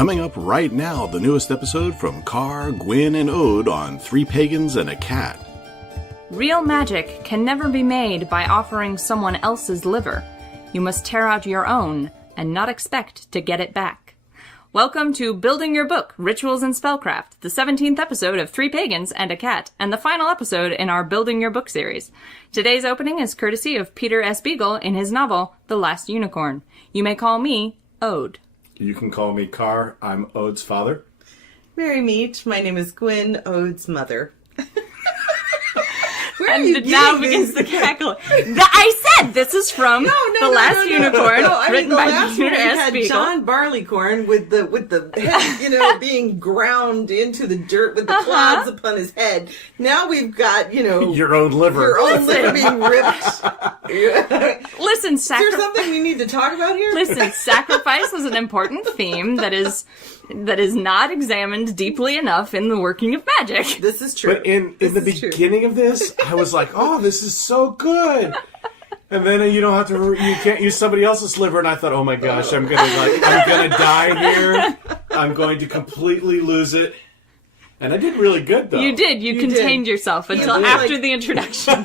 Coming up right now, the newest episode from Carr, Gwyn, and Ode on Three Pagans and a Cat. Real magic can never be made by offering someone else's liver. You must tear out your own and not expect to get it back. Welcome to Building Your Book, Rituals and Spellcraft, the 17th episode of Three Pagans and a Cat, and the final episode in our Building Your Book series. Today's opening is courtesy of Peter S. Beagle in his novel, The Last Unicorn. You may call me Ode. You can call me Carr. I'm Ode's father. Merry meet. My name is Gwyn, Ode's mother. And now begins the cackle. I said this is from The Last Unicorn. No, I mean, written the by last Peter one we S. had Beagle. John Barleycorn with the head, being ground into the dirt with the clouds upon his head. Now we've got, Your own liver. your own liver being ripped. Listen, Is there something we need to talk about here? Listen, sacrifice is an important theme that is not examined deeply enough in the working of magic. This is true. But in the beginning of this, I was like, oh, this is so good. And then you can't use somebody else's liver. And I thought, oh my gosh, I'm gonna die here. I'm going to completely lose it. And I did really good, though. You did. You contained yourself until after the introductions.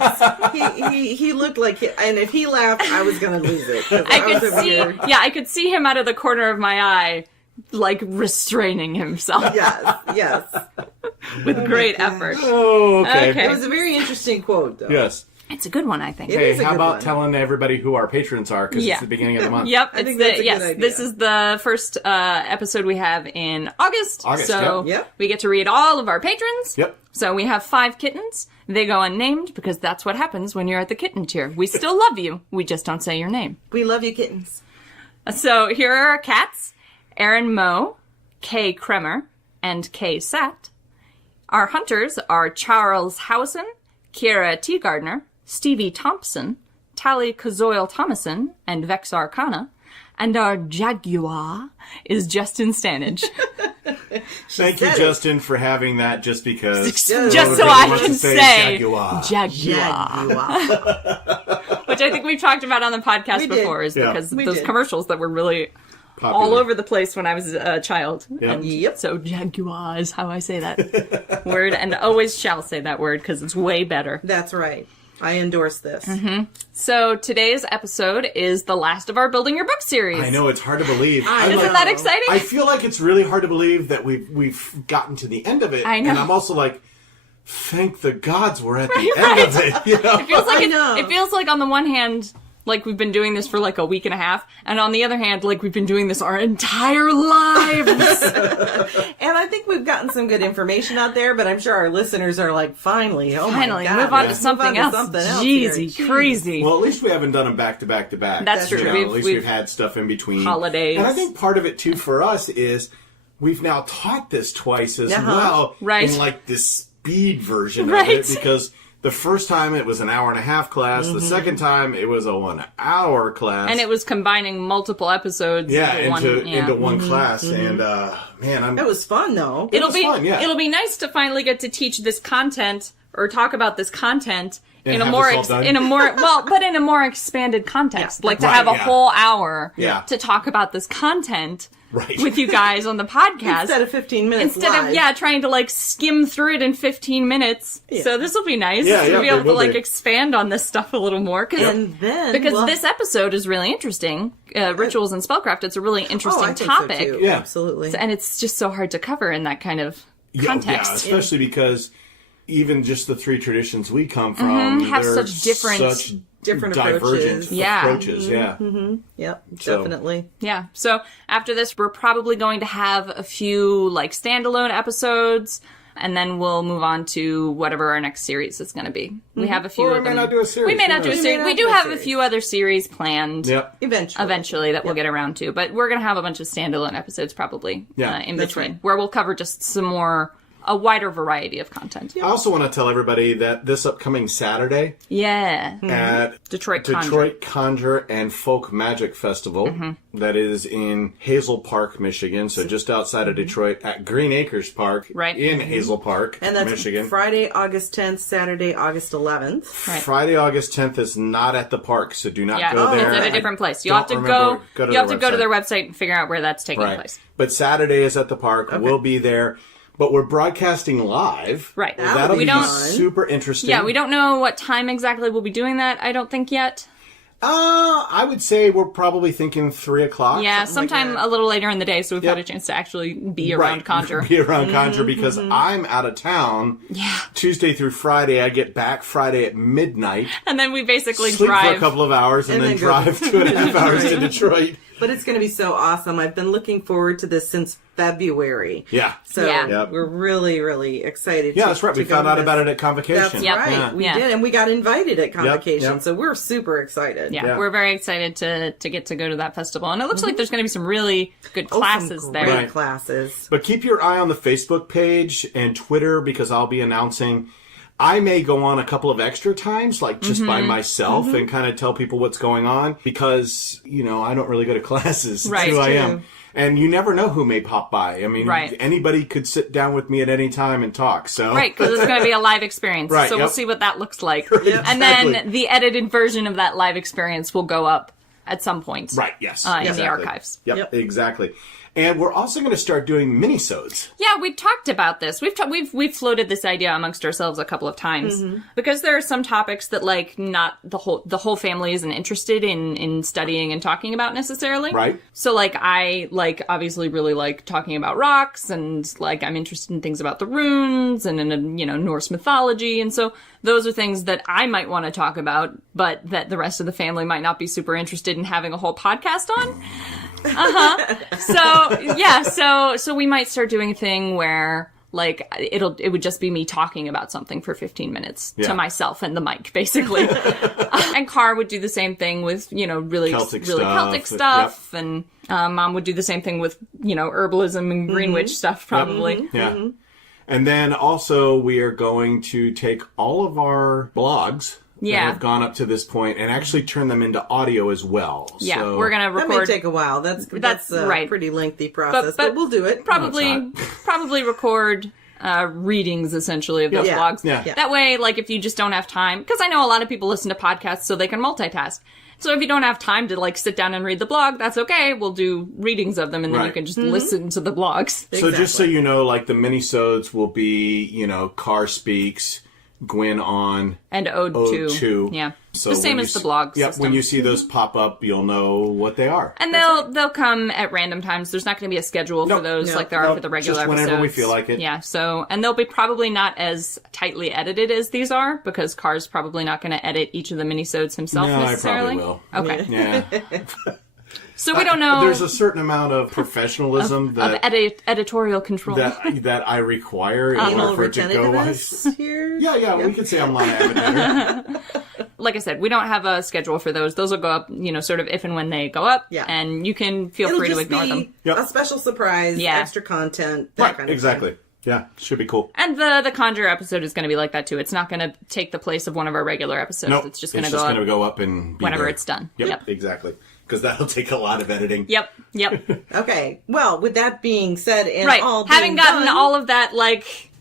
he looked like, and if he laughed, I was going to lose it. I could see him out of the corner of my eye, like restraining himself. Yes. With great effort. Oh, okay. It was a very interesting quote, though. Yes. It's a good one, I think. Hey, how about telling everybody who our patrons are? Because it's the beginning of the month. Yep. I think that's a good idea. This is the first episode we have in August. So yep. we get to read all of our patrons. Yep. So we have 5 kittens. They go unnamed because that's what happens when you're at the kitten tier. We still love you. We just don't say your name. We love you, kittens. So here are our cats. Aaron Moe, Kay Kremer, and Kay Satt. Our hunters are Charles Howison, Kiera T. Gardner, Stevie Thompson, Tally Kazoil Thomason, and Vex Arcana. And our jaguar is Justin Stanage. Thank you, Justin, for having that just because. Just so I can say Jaguar. Which I think we've talked about on the podcast before, is because those commercials that were really popular. All over the place when I was a child. Yep. So jaguar is how I say that word, and always shall say that word because it's way better. That's right. I endorse this. Mm-hmm. So today's episode is the last of our Building Your Book series. I know, it's hard to believe. Isn't that exciting? I feel like it's really hard to believe that we've gotten to the end of it. I know. And I'm also like, thank the gods we're at the end of it. It feels like it feels like on the one hand, like we've been doing this for like a week and a half, and on the other hand, like we've been doing this our entire lives. And I think we've gotten some good information out there, but I'm sure our listeners are like, finally, my God. Move on to something else. Jeezy, crazy. Well, at least we haven't done them back to back to back. That's true. At least we've had stuff in between. Holidays. And I think part of it, too, for us is we've now taught this twice as well. Right. In like this speed version of it, because the first time it was an hour and a half class. The second time it was a 1 hour class. And it was combining multiple episodes into one class. And, man, it was fun, though. It'll be nice to finally get to teach this content or talk about this content in a more expanded context. Yeah. Like to have a whole hour to talk about this content. With you guys on the podcast. Instead of 15 minutes Instead of trying to like skim through it in 15 minutes. Yeah. So this will be nice to be able to expand on this stuff a little more. Because this episode is really interesting. Rituals and Spellcraft, it's a really interesting topic. So too. Yeah, absolutely. And it's just so hard to cover in that kind of context. Yeah, especially because even just the 3 traditions we come from have such different approaches. Approaches. Yeah. Mm-hmm. Yep, definitely. Yeah. So after this, we're probably going to have a few like standalone episodes, and then we'll move on to whatever our next series is going to be. We have a few of them. We may not do a series. We may not do a series. We do have a few other series planned. Yep. Eventually that we'll get around to. But we're going to have a bunch of standalone episodes probably in between, where we'll cover just some more a wider variety of content. I also want to tell everybody that this upcoming Saturday Yeah. at Detroit Conjure and Folk Magic Festival that is in Hazel Park, Michigan, so just outside of Detroit at Green Acres Park in Hazel Park, And that's Michigan. Friday, August 10th, Saturday, August 11th. Right. Friday, August 10th is not at the park, so do not Yeah, go there. it's at a different place. You'll Don't have to remember- go. to You have to their go to website. their website and figure out where that's taking Right. place. But Saturday is at the park. We'll be there. But we're broadcasting live. Right. That'll We be don't- super interesting. Yeah, we don't know what time exactly we'll be doing that. I don't think yet. I would say we're probably thinking 3 o'clock. Yeah, something like sometime that. a little later in the day, so we've had Yep. a chance to actually be around Conjure. Be around Conjure because I'm out of town. Yeah. Tuesday through Friday. I get back Friday at midnight. And then we basically Sleep for a drive. couple of hours and then then go drive 2.5 hours to Detroit. But it's going to be so awesome. I've been looking forward to this since February. Yeah. So Yeah. Yep. we're really, really excited. Yeah, that's right. We found out about it at Convocation. That's Yep. right. Yeah. We Yeah. did, and we got invited at Convocation, yep. so we're super excited. Yeah, Yeah. we're very excited to get to go to that festival. And it looks like there's going to be some really good classes some there. great Right. classes. But keep your eye on the Facebook page and Twitter because I'll be announcing. I may go on a couple of extra times, like just by myself and kind of tell people what's going on because, I don't really go to classes. Right. That's who I True. am. And you never know who may pop by. I mean, Right. anybody could sit down with me at any time and talk. So Right, because it's going to be a live experience. Right, So we'll yep. see what that looks like. Yep, And then exactly. the edited version of that live experience will go up at some point. Right, yes. In the exactly. archives. Yep, exactly. And we're also going to start doing mini-sodes. Yeah, we talked about this. We've floated this idea amongst ourselves a couple of times because there are some topics that not the whole family isn't interested in studying and talking about necessarily. Right. So I obviously really like talking about rocks and I'm interested in things about the runes and in Norse mythology, and so those are things that I might want to talk about, but that the rest of the family might not be super interested in having a whole podcast on. So we might start doing a thing where it would just be me talking about something for 15 minutes Yeah. to myself and the mic, basically. And Car would do the same thing with, really Celtic Celtic stuff. stuff. And Mom would do the same thing with, herbalism and Green Witch stuff, probably. Yeah. And then also we are going to take all of our blogs that have gone up to this point and actually turn them into audio as well. Yeah, So, we're going to That may record... take a while. That's a right. pretty lengthy process, but but we'll do it. Probably record readings essentially of those Yeah. blogs. Yeah. That way, if you just don't have time, because I know a lot of people listen to podcasts so they can multitask. So if you don't have time to sit down and read the blog, that's okay. We'll do readings of them and then you Right. can just listen to the blogs. So just so you know, the mini-sodes will be, Car Speaks, Gwyn on, And Ode 2. Yeah. So the same when as you the blog Yep, system. when you see those pop up, you'll know what they are. And they'll come at random times. There's not going to be a schedule for those no, like there are for the regular just whenever episodes. we feel like it. Yeah, and they'll be probably not as tightly edited as these are because Car's probably not going to edit each of the minisodes himself No, I necessarily. probably will. Okay. Yeah. So we don't know There's a certain amount of professionalism of that editorial control. that I require in Anal order for it to go. retentiveness here. Yeah, we could say I'm live. Like I said, we don't have a schedule for those. Those will go up, sort of if and when they go up. Yeah. And you can feel It'll free to just ignore be them. Yep. a special surprise, Yeah. extra content, that kind of Exactly. thing. Yeah, should be cool. And the Conjure episode is going to be like that too. It's not going to take the place of one of our regular episodes. Nope, It's just going to go up up and be whenever there. it's done. Yep, exactly. Because that'll take a lot of editing. Yep. Okay. Well, with that being said, and Right. all Having being gotten done, all of that,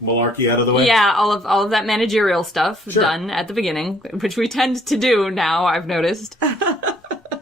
Malarkey out of the way. all of that managerial stuff Sure. done at the beginning, which we tend to do now, I've noticed.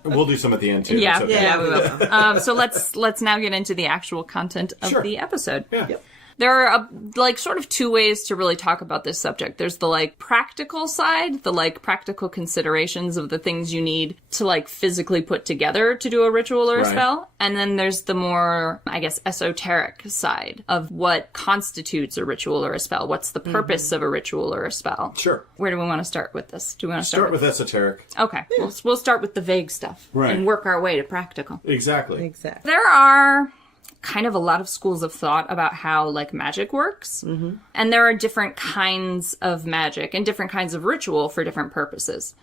We'll do some at the end too. Yeah, That's okay. yeah, we will. So let's now get into the actual content of Sure. the episode. Yeah. Yep. There are sort of two ways to really talk about this subject. There's the practical side, the practical considerations of the things you need to physically put together to do a ritual or a Right. spell. And then there's the more, I guess, esoteric side of what constitutes a ritual or a spell. What's the purpose of a ritual or a spell? Sure. Where do we want to start with this? Do we want to Start with esoteric. Okay, we'll start with the vague stuff Right. and work our way to practical. Exactly. Exactly. There are kind of a lot of schools of thought about how magic works. Mm-hmm. And there are different kinds of magic and different kinds of ritual for different purposes.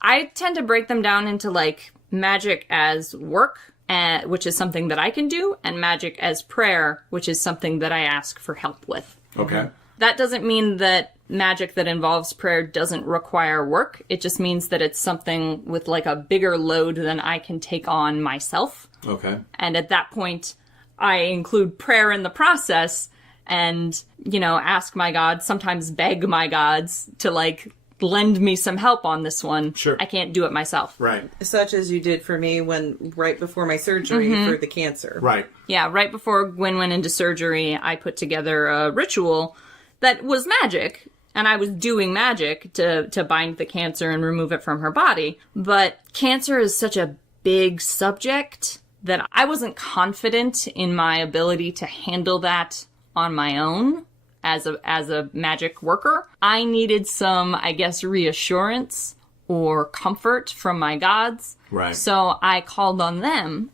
I tend to break them down into magic as work, which is something that I can do, and magic as prayer, which is something that I ask for help with. Okay. That doesn't mean that magic that involves prayer doesn't require work. It just means that it's something with like a bigger load than I can take on myself. Okay. And at that point, I include prayer in the process and, ask my gods, sometimes beg my gods to like lend me some help on this one. Sure. I can't do it myself. Right. Such as you did for me right before my surgery for the cancer. Right. Yeah, right before Gwyn went into surgery, I put together a ritual that was magic, and I was doing magic to bind the cancer and remove it from her body. But cancer is such a big subject that I wasn't confident in my ability to handle that on my own as a magic worker. I needed some, I guess, reassurance or comfort from my gods. Right. So I called on them.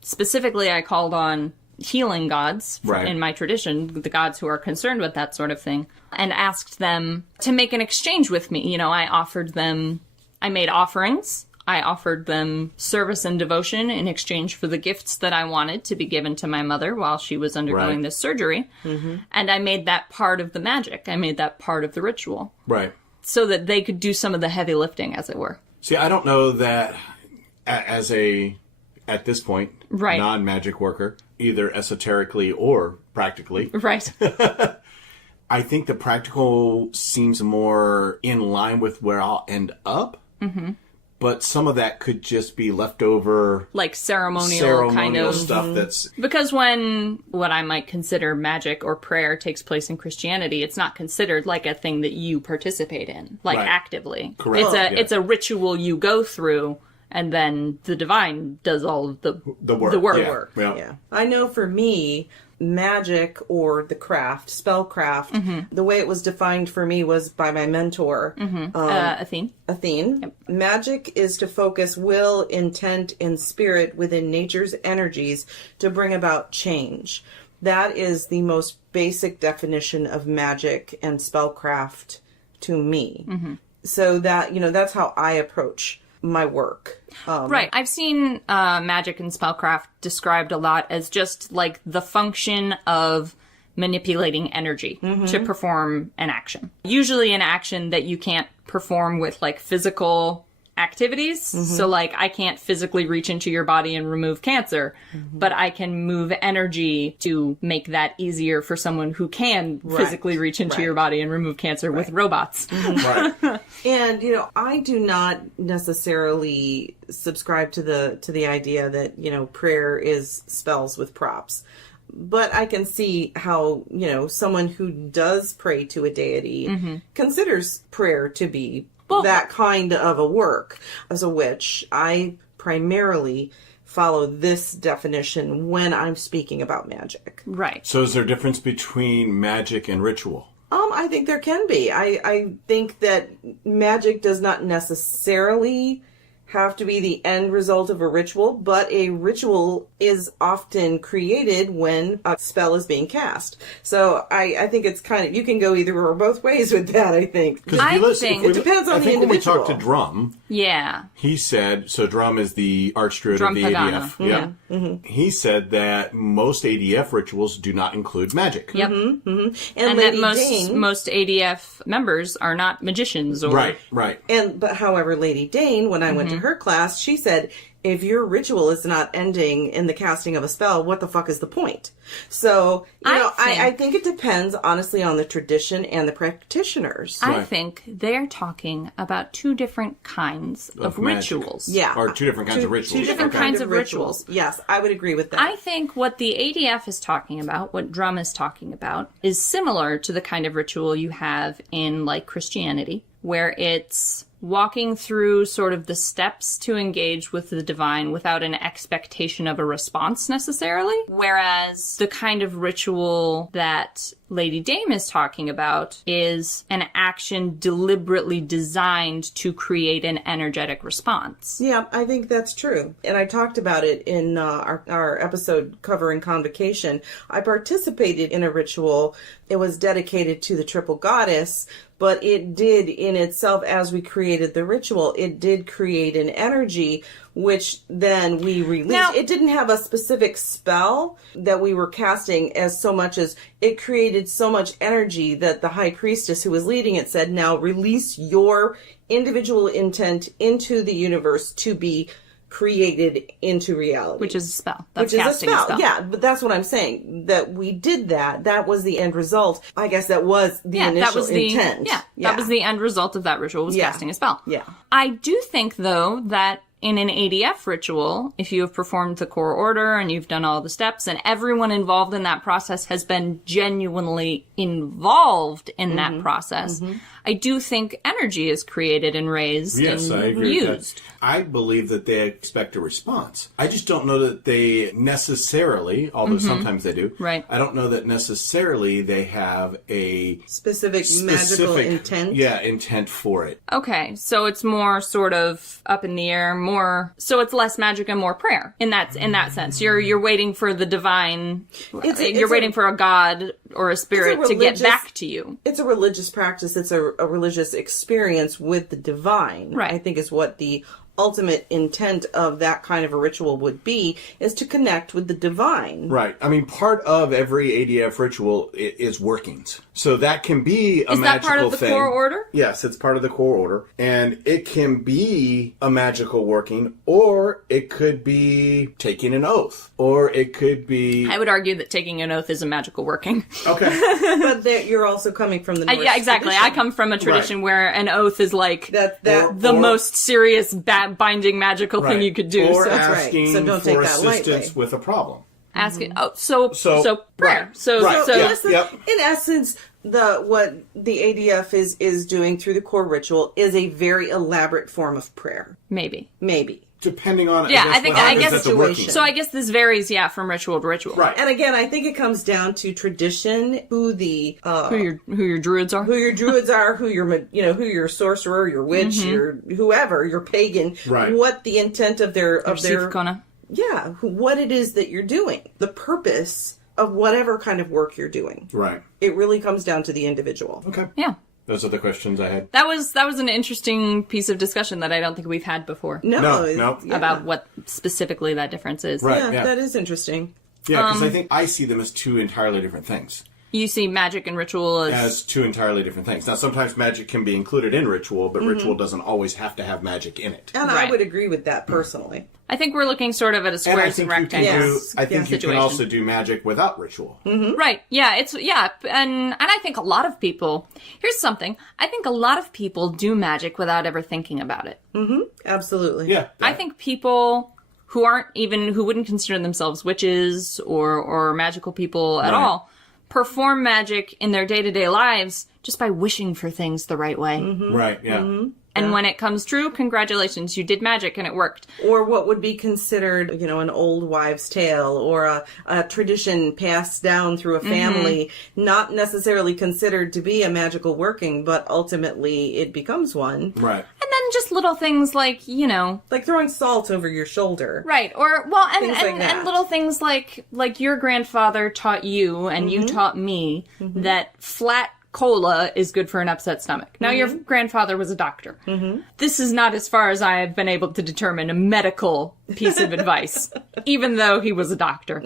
Specifically, I called on healing gods in my tradition, the gods who are concerned with that sort of thing, and asked them to make an exchange with me. I made offerings. I offered them service and devotion in exchange for the gifts that I wanted to be given to my mother while she was undergoing this surgery. Mm-hmm. And I made that part of the magic. I made that part of the ritual. Right. So that they could do some of the heavy lifting, as it were. See, I don't know that at this point, non-magic worker, either esoterically or practically. Right. I think the practical seems more in line with where I'll end up. Mm-hmm. But some of that could just be leftover... Like ceremonial kind of stuff that's... Because when what I might consider magic or prayer takes place in Christianity, it's not considered like a thing that you participate in, actively. Correct. It's a ritual you go through, and then the divine does all of the work. The work. Yeah. I know for me, magic or the craft, spellcraft, the way it was defined for me was by my mentor, Athene. Yep. Magic is to focus will, intent, and spirit within nature's energies to bring about change. That is the most basic definition of magic and spellcraft to me. Mm-hmm. So that's how I approach my work. Right. I've seen magic and spellcraft described a lot as just like the function of manipulating energy to perform an action. Usually an action that you can't perform with like physical activities. So like I can't physically reach into your body and remove cancer, but I can move energy to make that easier for someone who can physically reach into your body and remove cancer with robots. Right. And I do not necessarily subscribe to the idea that prayer is spells with props. But I can see how, someone who does pray to a deity considers prayer to be that kind of a work. As a witch, I primarily follow this definition when I'm speaking about magic. Right. So is there a difference between magic and ritual? I think there can be. I think that magic does not necessarily have to be the end result of a ritual, but a ritual is often created when a spell is being cast. So I think it's kind of, you can go either or both ways with that, I think. It depends on the individual. When we talked to Drum, yeah, he said, so Drum is the archdruid of the Pagano. ADF. Yeah. Mm-hmm. He said that most ADF rituals do not include magic. Yep. And that most ADF members are not magicians. Or... Right. But however, Lady Dane, when I went to her class, she said, if your ritual is not ending in the casting of a spell, what the fuck is the point? So, I think it depends, honestly, on the tradition and the practitioners. I think they're talking about two different kinds of rituals. Yeah. Or two different kinds of rituals. Two different kinds of rituals. Yes, I would agree with that. I think what the ADF is talking about, what Drum is talking about, is similar to the kind of ritual you have in, like, Christianity, where it's walking through sort of the steps to engage with the divine without an expectation of a response necessarily. Whereas the kind of ritual that Lady Dame is talking about is an action deliberately designed to create an energetic response. Yeah, I think that's true. And I talked about it in our episode covering convocation. I participated in a ritual. It was dedicated to the triple goddess, but it did in itself, as we created the ritual, it did create an energy which then we released. Now, it didn't have a specific spell that we were casting as so much as it created so much energy that the high priestess who was leading it said, now release your individual intent into the universe to be created into reality. Which is a spell. That's Which is casting a spell. Yeah, but that's what I'm saying. That we did that. That was the end result. I guess that was the initial intent. That was the end result of that ritual, was casting a spell. Yeah. I do think, though, that in an ADF ritual, if you have performed the core order and you've done all the steps and everyone involved in that process has been genuinely involved in that process, I do think energy is created and raised Yes, and I agree with used. that. I believe that they expect a response. I just don't know that they necessarily, although sometimes they do, Right. I don't know that necessarily they have a Specific magical intent. Yeah, intent for it. Okay, so it's more sort of up in the air, so it's less magic and more prayer in that sense. You're waiting for the divine. You're waiting for a god or a spirit to get back to you. It's a religious practice. It's a religious experience with the divine. Right. I think is what the ultimate intent of that kind of a ritual would be, is to connect with the divine. Right. I mean, part of every ADF ritual is workings. So that can be a Is that magical part of the thing. core order? Yes, it's part of the core order. And it can be a magical working, or it could be taking an oath, or it could be... I would argue that taking an oath is a magical working. Okay. But you're also coming from the Norse Yeah, exactly. tradition. I come from a tradition where an oath is like the Or- most serious, binding, magical thing you could do. Or So asking So don't take for that assistance lightly. with a problem. asking. Oh, so prayer. Right. So Right. so Yeah. Yep. In essence, what the ADF is doing through the core ritual is a very elaborate form of prayer. maybe. Depending on, Yeah, I guess that's the working. So I guess this varies, from ritual to ritual. Right. And again, I think it comes down to tradition, who Who your druids are. who your druids are, who your sorcerer, your witch, your whoever, your pagan, Right. what the intent of their Sifkona. what it is that you're doing, the purpose of whatever kind of work you're doing. Right. It really comes down to the individual. Okay. Yeah. Those are the questions I had. That was an interesting piece of discussion that I don't think we've had before No. Yeah. about what specifically that difference is. Right. Yeah, that is interesting. Yeah, because I think I see them as two entirely different things. You see magic and ritual As two entirely different things. Now, sometimes magic can be included in ritual, but ritual doesn't always have to have magic in it. And Right. I would agree with that personally. I think we're looking sort of at a And I squares and think you can rectangles. do. I think you can situation. also do magic without ritual. Right. Yeah, and I think a lot of people, here's something, I think a lot of people do magic without ever thinking about it. Absolutely. Yeah. I think people who wouldn't consider themselves witches or magical people at Right. all, perform magic in their day-to-day lives just by wishing for things the right way. Right. Yeah. And when it comes true, congratulations, you did magic and it worked. Or what would be considered, an old wives' tale or a tradition passed down through a family, not necessarily considered to be a magical working, but ultimately it becomes one. Right. And then just little things like, Like throwing salt over your shoulder. right, or well, and Things like that. and little things like your grandfather taught you and you taught me that flat cola is good for an upset stomach. Now your grandfather was a doctor. This is not, as far as I have been able to determine, a medical piece of advice, even though he was a doctor.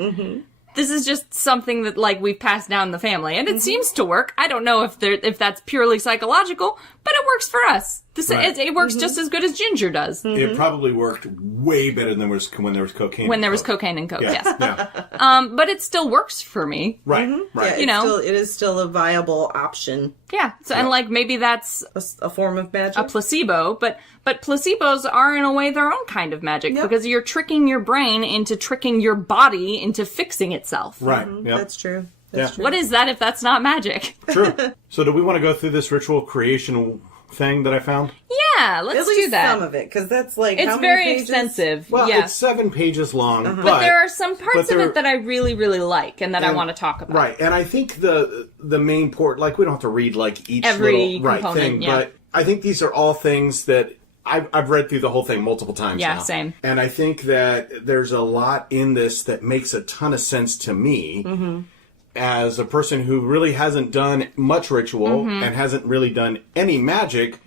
This is just something that we've passed down the family, and it seems to work. I don't know if that's purely psychological, but it works for us. Right. It works just as good as ginger does. It probably worked way better than when there was cocaine. When there was Coke. cocaine and coke, Yeah. yes. Yeah. But it still works for me. Right. Right. Yeah, it is still a viable option, Yeah. So and maybe that's a form of magic. a placebo, but placebos are in a way their own kind of magic because you're tricking your brain into tricking your body into fixing itself. Right. Yep. That's true. Yeah. What is that if that's not magic? True. So do we want to go through this ritual creation thing that I found? Yeah, let's At least do that. some of it, because that's how It's many very pages? extensive. Well, yeah. it's 7 pages long, but there are some parts of there- it that I really, really like and that I want to talk about. Right, and I think the main port, we don't have to read each Every little component, thing, yeah. but I think these are all things that I've read through the whole thing multiple times Yeah, now. same. And I think that there's a lot in this that makes a ton of sense to me. as a person who really hasn't done much ritual and hasn't really done any magic,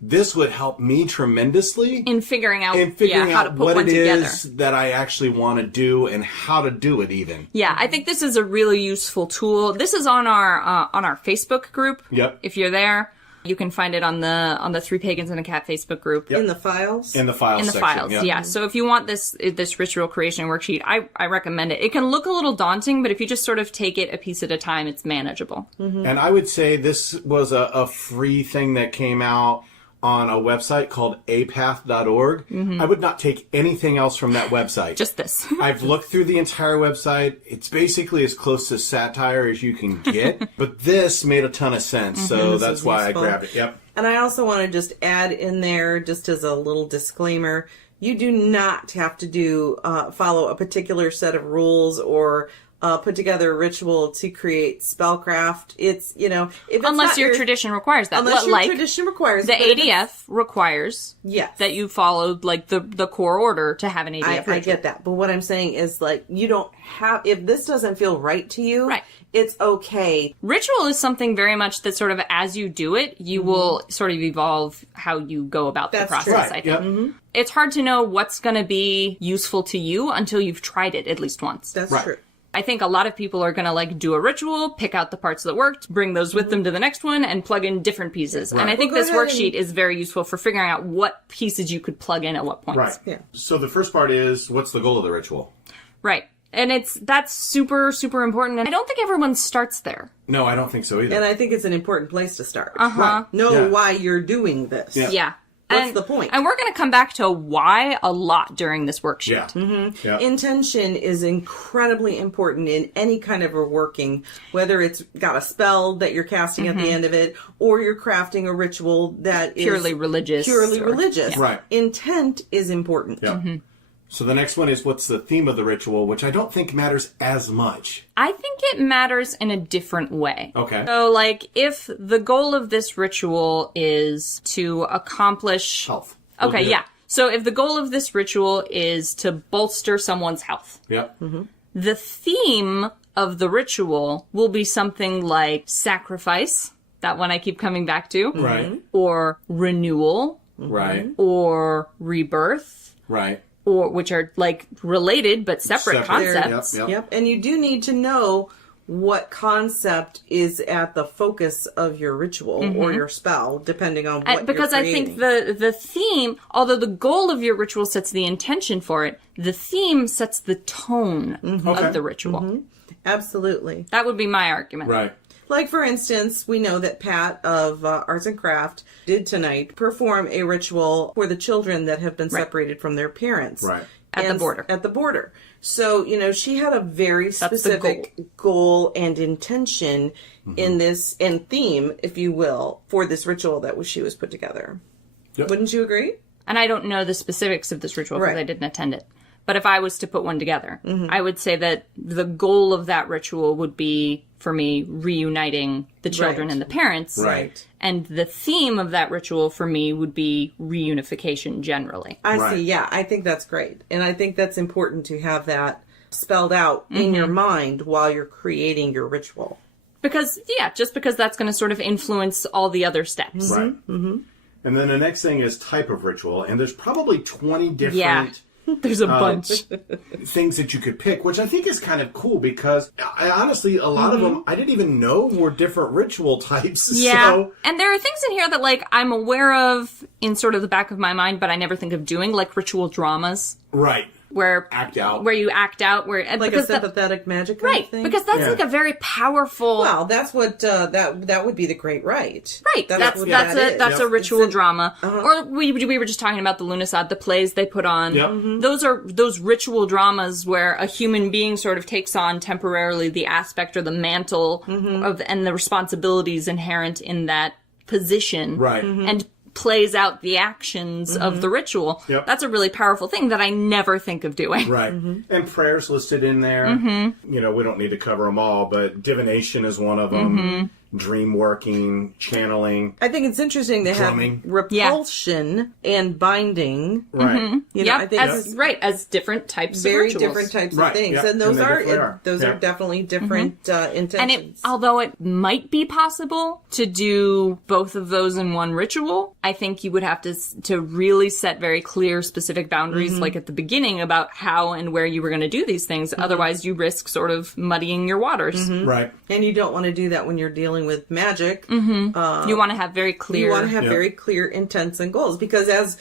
this would help me tremendously in figuring out, how to put what one it together. is that I actually want to do and how to do it even. Yeah, I think this is a really useful tool. This is on our Facebook group. Yep. If you're there, you can find it on the Three Pagans and a Cat Facebook group. In the files? In the files In the section, files, yeah. yeah. So if you want this ritual creation worksheet, I recommend it. It can look a little daunting, but if you just sort of take it a piece at a time, it's manageable. And I would say this was a free thing that came out on a website called apath.org. I would not take anything else from that website. Just this. I've looked through the entire website. It's basically as close to satire as you can get. But this made a ton of sense, so This that's is why useful. I grabbed it. Yep. And I also want to just add in there, just as a little disclaimer, you do not have to follow a particular set of rules or put together a ritual to create spellcraft. It's, if it's Unless not your tradition requires that. Unless your Like, tradition requires the but if it's- ADF requires Yes. that you followed like the core order to have an ADF ritual. I get that. But what I'm saying is, like, you don't have, if this doesn't feel right to you, Right. it's okay. Ritual is something very much that sort of as you do it, you will sort of evolve how you go about That's the process, true. Right. I think. Yep. It's hard to know what's going to be useful to you until you've tried it at least once. That's Right. true. I think a lot of people are going to like do a ritual, pick out the parts that worked, bring those with them to the next one, and plug in different pieces. And I think Well, this go ahead worksheet is very useful for figuring out what pieces you could plug in at what points. Right. Yeah. So the first part is, what's the goal of the ritual? Right. And that's super, super important. And I don't think everyone starts there. No, I don't think so either. And I think it's an important place to start. Uh-huh. Know Yeah. why you're doing this. Yeah. Yeah. What's the point? And we're going to come back to why a lot during this worksheet. Yeah. Yeah. Intention is incredibly important in any kind of a working, whether it's got a spell that you're casting at the end of it, or you're crafting a ritual that is Purely religious. Purely or- religious. yeah. Right. Intent is important. Yeah. So the next one is, what's the theme of the ritual, which I don't think matters as much. I think it matters in a different way. Okay. So, like, if the goal of this ritual is to accomplish... Health. Okay, We'll do yeah. it. So if the goal of this ritual is to bolster someone's health, Yep. the theme of the ritual will be something like sacrifice, that one I keep coming back to, Right. or renewal, Right. or rebirth, Right. or which are like related but separate Separate. concepts. Yep. Yep. And you do need to know what concept is at the focus of your ritual or your spell, depending on what Because you're I think creating. the theme, although the goal of your ritual sets the intention for it, the theme sets the tone Okay. of the ritual. Absolutely. That would be my argument. Right. Like, for instance, we know that Pat of Arts and Craft did tonight perform a ritual for the children that have been separated from their parents. Right. At the border. At the border. So, she had a very the specific goal and intention in this, and theme, if you will, for this ritual that she was put together. Yep. Wouldn't you agree? And I don't know the specifics of this ritual because Right. I didn't attend it. But if I was to put one together, Mm-hmm. I would say that the goal of that ritual would be, for me, reuniting the children Right. and the parents. Right. And the theme of that ritual for me would be reunification generally. I Right. see. Yeah, I think that's great. And I think that's important to have that spelled out in your mind while you're creating your ritual. Because, just because that's going to sort of influence all the other steps. Right. And then the next thing is type of ritual, and there's probably 20 different Yeah. There's a bunch. things that you could pick, which I think is kind of cool because I honestly, a lot of them I didn't even know were different ritual types. Yeah. So, And there are things in here that, like, I'm aware of in sort of the back of my mind, but I never think of doing, like ritual dramas. right. Where Act out. where you act out, where Like a sympathetic magic kind right, of thing? because that's Yeah. like a very powerful. Well, that's what, that would be the Great Rite. Right, that's what that's that a is. that's a Yep. ritual It's an- drama. Or we were just talking about the Lunasad, the plays they put on. Yep. Those are those ritual dramas where a human being sort of takes on temporarily the aspect or the mantle of and the responsibilities inherent in that position. Right. And plays out the actions of the ritual. Yep. That's a really powerful thing that I never think of doing. Right. And prayers listed in there. We don't need to cover them all, but divination is one of them. dream working, channeling. I think it's interesting they Drumming. have repulsion and binding. Right. You know, I think as different types of very rituals. different types Right, of things, yeah, and those and they definitely are. those are definitely different intentions. And although it might be possible to do both of those in one ritual, I think you would have to really set very clear, specific boundaries, like at the beginning, about how and where you were going to do these things. Otherwise, you risk sort of muddying your waters. Right. And you don't want to do that when you're dealing with magic. You want to have very clear. You want to have very clear intents and goals, because as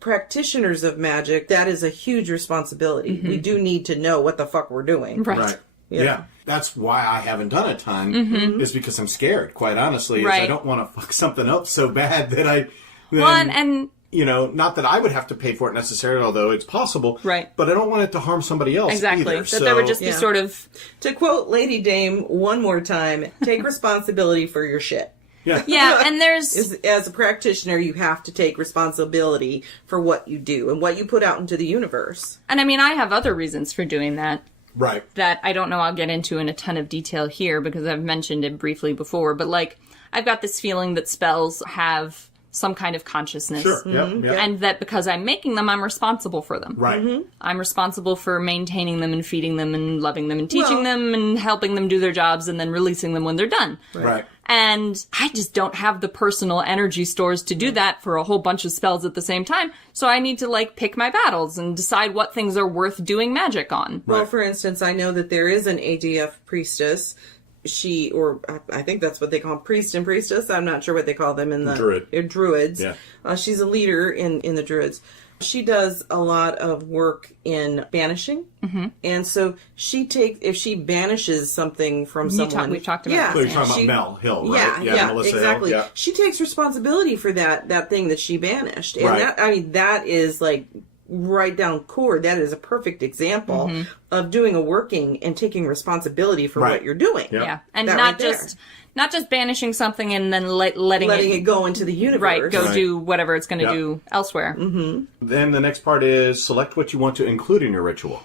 practitioners of magic, that is a huge responsibility. We do need to know what the fuck we're doing. Right. Yeah. That's why I haven't done a ton, is because I'm scared, quite honestly. Is I don't want to fuck something up so bad that I... Then, Well, and you know, not that I would have to pay for it necessarily, although it's possible. Right. But I don't want it to harm somebody else exactly. either. That there would just be sort of... To quote Lady Dame one more time, take responsibility for your shit. Yeah. Yeah, and there's... As a practitioner, you have to take responsibility for what you do and what you put out into the universe. And I mean, I have other reasons for doing that. Right. That I don't know I'll get into in a ton of detail here because I've mentioned it briefly before. But, like, I've got this feeling that spells have some kind of consciousness. Sure. Yeah. And that because I'm making them, I'm responsible for them. Right. I'm responsible for maintaining them and feeding them and loving them and teaching them and helping them do their jobs and then releasing them when they're done. Right. And I just don't have the personal energy stores to do that for a whole bunch of spells at the same time. So I need to, like, pick my battles and decide what things are worth doing magic on. Well, for instance, I know that there is an ADF priestess. I think that's what they call priest and priestess. I'm not sure what they call them in the... Druid. Druids. Yeah. She's a leader in the Druids. She does a lot of work in banishing. And so if she banishes something from someone... We've talked about So you're talking about Mel Hill, right? Yeah, Melissa exactly. Hill. Yeah. She takes responsibility for that thing that she banished. And that is like right down core. That is a perfect example of doing a working and taking responsibility for what you're doing. Yeah. And That not right not just banishing something and then letting it go into the universe. Right, go do whatever it's going to do elsewhere. Then the next part is select what you want to include in your ritual.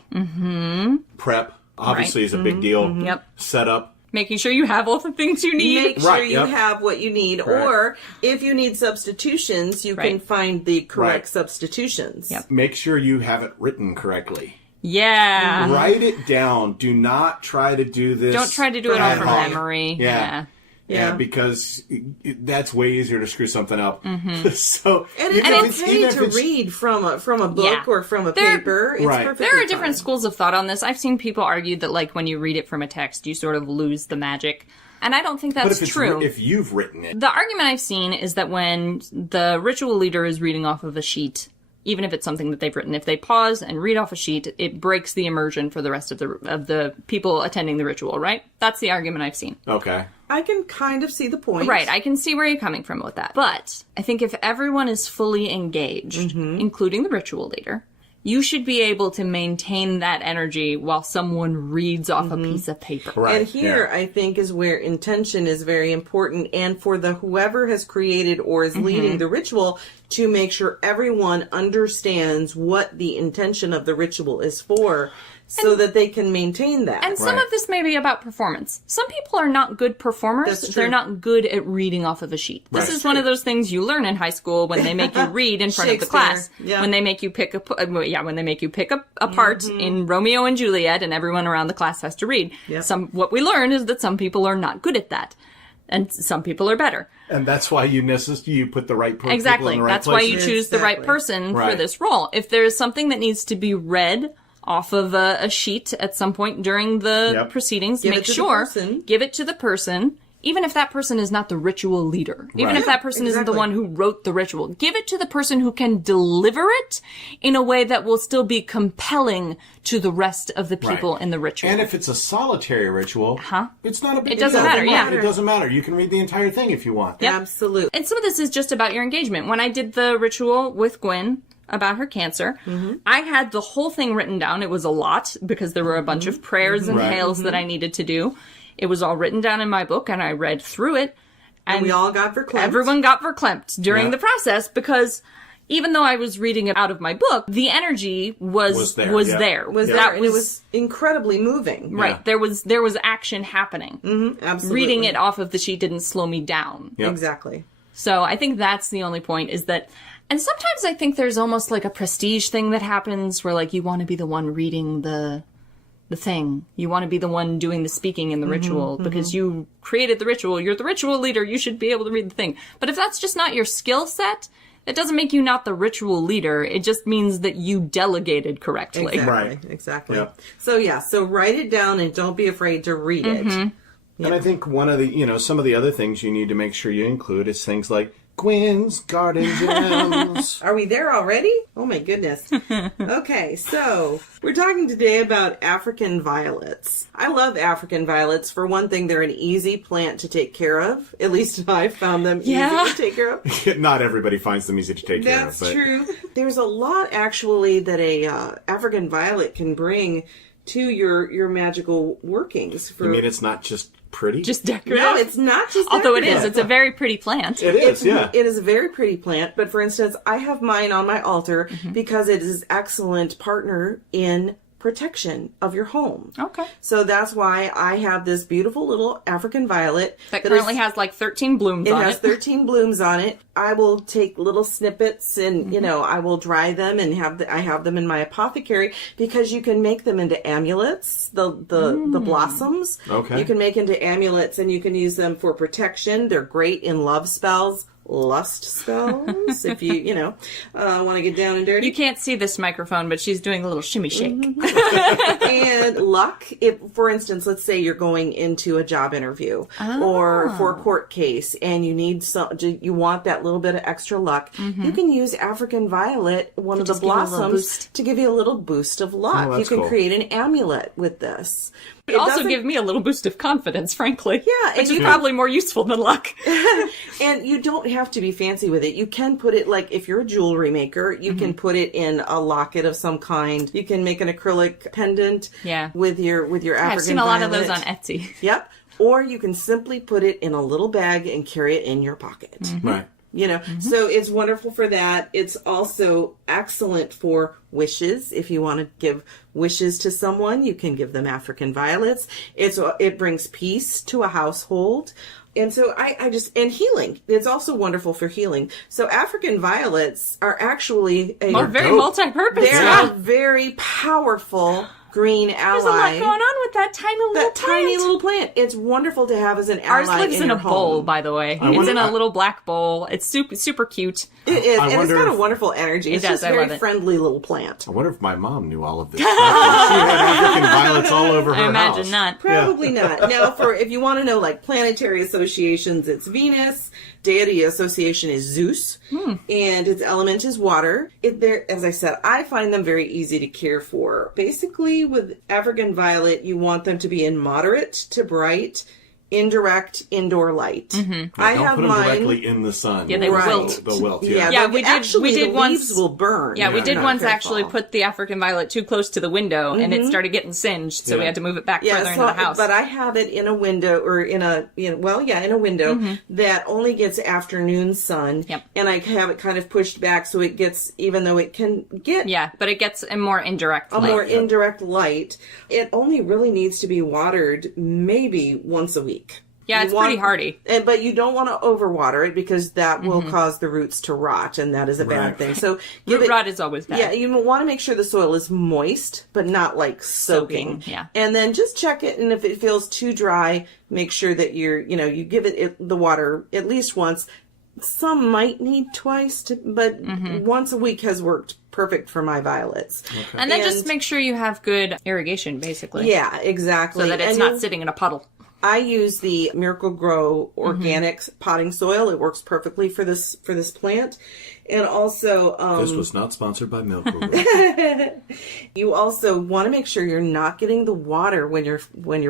Prep, obviously, is a big deal. Yep. Setup. Making sure you have all the things you need. Make sure you have what you need. Right. Or if you need substitutions, you can find the correct substitutions. Yep. Make sure you have it written correctly. Yeah. Write it down. Do not try to do this. Don't try to do it all from memory. Yeah, because that's way easier to screw something up. So, And it's okay to read from a book or from a paper. It's perfectly There are different fine. schools of thought on this. I've seen people argue that, like, when you read it from a text, you sort of lose the magic. And I don't think that's true. If you've written it. The argument I've seen is that when the ritual leader is reading off of a sheet, even if it's something that they've written, if they pause and read off a sheet, it breaks the immersion for the rest of the people attending the ritual, right? That's the argument I've seen. Okay. I can kind of see the point. Right, I can see where you're coming from with that. But I think if everyone is fully engaged, including the ritual leader, you should be able to maintain that energy while someone reads off a piece of paper. Right. And here, I think, is where intention is very important. And for whoever has created or is leading the ritual to make sure everyone understands what the intention of the ritual is for, so that they can maintain that. And some of this may be about performance. Some people are not good performers. That's true. They're not good at reading off of a sheet. This is one of those things you learn in high school when they make you read in front of the class. Yeah. When they make you pick when they make you pick a part in Romeo and Juliet, and everyone around the class has to read. Yep. What we learn is that some people are not good at that, and some people are better. And that's why you put the right people Exactly. in the right That's why you places. choose the right person for this role. If there is something that needs to be read off of a sheet at some point during the proceedings, Give make it to sure, the person. give it to the person, even if that person is not the ritual leader. Even if that person isn't the one who wrote the ritual. Give it to the person who can deliver it in a way that will still be compelling to the rest of the people in the ritual. And if it's a solitary ritual, it's not a big deal. It doesn't matter, It doesn't matter. You can read the entire thing if you want. Yep. Absolutely. And some of this is just about your engagement. When I did the ritual with Gwyn about her cancer, I had the whole thing written down. It was a lot because there were a bunch of prayers and hails that I needed to do. It was all written down in my book, and I read through it. And we all got verklempt. Everyone got verklempt during the process because even though I was reading it out of my book, the energy was there. And it was incredibly moving. Right. Yeah. There was action happening. Mm-hmm, absolutely. Reading it off of the sheet didn't slow me down. Yep. Exactly. So I think that's the only point, is that, and sometimes I think there's almost like a prestige thing that happens where like you want to be the one reading the thing. You want to be the one doing the speaking in the ritual because you created the ritual. You're the ritual leader. You should be able to read the thing. But if that's just not your skill set, it doesn't make you not the ritual leader. It just means that you delegated correctly. Exactly. Right. Exactly. Yep. So write it down and don't be afraid to read it. And I think one of the, some of the other things you need to make sure you include is things like Gwyn's Garden Gems. Are we there already? Oh my goodness. Okay, so we're talking today about African violets. I love African violets. For one thing, they're an easy plant to take care of. At least I found them easy to take care of. Not everybody finds them easy to take care of. That's true. There's a lot actually that a African violet can bring to your magical workings. You mean it's not just pretty? Just decorative? No, it's not just Although it decorative. is. It's a very pretty plant. It is, yeah. It is a very pretty plant, but for instance, I have mine on my altar because it is an excellent partner in protection of your home. Okay. So that's why I have this beautiful little African violet. That currently has like 13 blooms on it. It has 13 blooms on it. I will take little snippets and, I will dry them and I have them in my apothecary because you can make them into amulets, the blossoms. Okay. You can make into amulets and you can use them for protection. They're great in love spells. Lust spells, if you want to get down and dirty. You can't see this microphone, but she's doing a little shimmy shake. And luck, if, for instance, let's say you're going into a job interview or for a court case and you need you want that little bit of extra luck, you can use African violet, one of the blossoms, to give you a little boost of luck. You can create an amulet with this. It also give me a little boost of confidence, frankly. Yeah. Which is probably more useful than luck. And you don't have to be fancy with it. You can put it, like, if you're a jewelry maker, you can put it in a locket of some kind. You can make an acrylic pendant with your African violet. I've seen a lot of those on Etsy. Yep. Or you can simply put it in a little bag and carry it in your pocket. Right. So it's wonderful for that. It's also excellent for wishes. If you want to give wishes to someone, you can give them African violets. It brings peace to a household. And so and healing. It's also wonderful for healing. So African violets are actually very multi-purpose. They're a very powerful green ally. There's a lot going on with that tiny little plant. It's wonderful to have as an ally. Ours lives in a bowl, home. by the way. It's in a little black bowl. It's super cute. It is, and it's got a wonderful energy. It's just a very friendly little plant. I wonder if my mom knew all of this. She had African violets all over her I imagine house. not. Probably not. Now, if you want to know, like, planetary associations, it's Venus. Deity association is Zeus, and its element is water. As I said, I find them very easy to care for. Basically, with African violet, you want them to be in moderate to bright, indirect indoor light. I don't have put them mine directly in the sun. Yeah, they wilt. They'll wilt. Yeah, we did the once. leaves will burn. Yeah, we did Not once careful. actually put the African violet too close to the window, and it started getting singed. So we had to move it back further into the house. But I have it in a window, or in a window that only gets afternoon sun. Yep. And I have it kind of pushed back so it gets, even though it can get but it gets a more indirect light. more indirect light, it only really needs to be watered maybe once a week. Yeah, it's pretty hardy. But you don't want to overwater it because that will cause the roots to rot, and that is a bad thing. So root rot is always bad. Yeah, you want to make sure the soil is moist, but not like soaking. Yeah. And then just check it, and if it feels too dry, make sure that you give it the water at least once. Some might need twice, but once a week has worked perfect for my violets. Okay. And then just make sure you have good irrigation, basically. Yeah, exactly. So that it's not sitting in a puddle. I use the Miracle Grow organic potting soil. It works perfectly for this plant. And also, this was not sponsored by Miracle Grow. You also want to make sure you're not getting the water when you're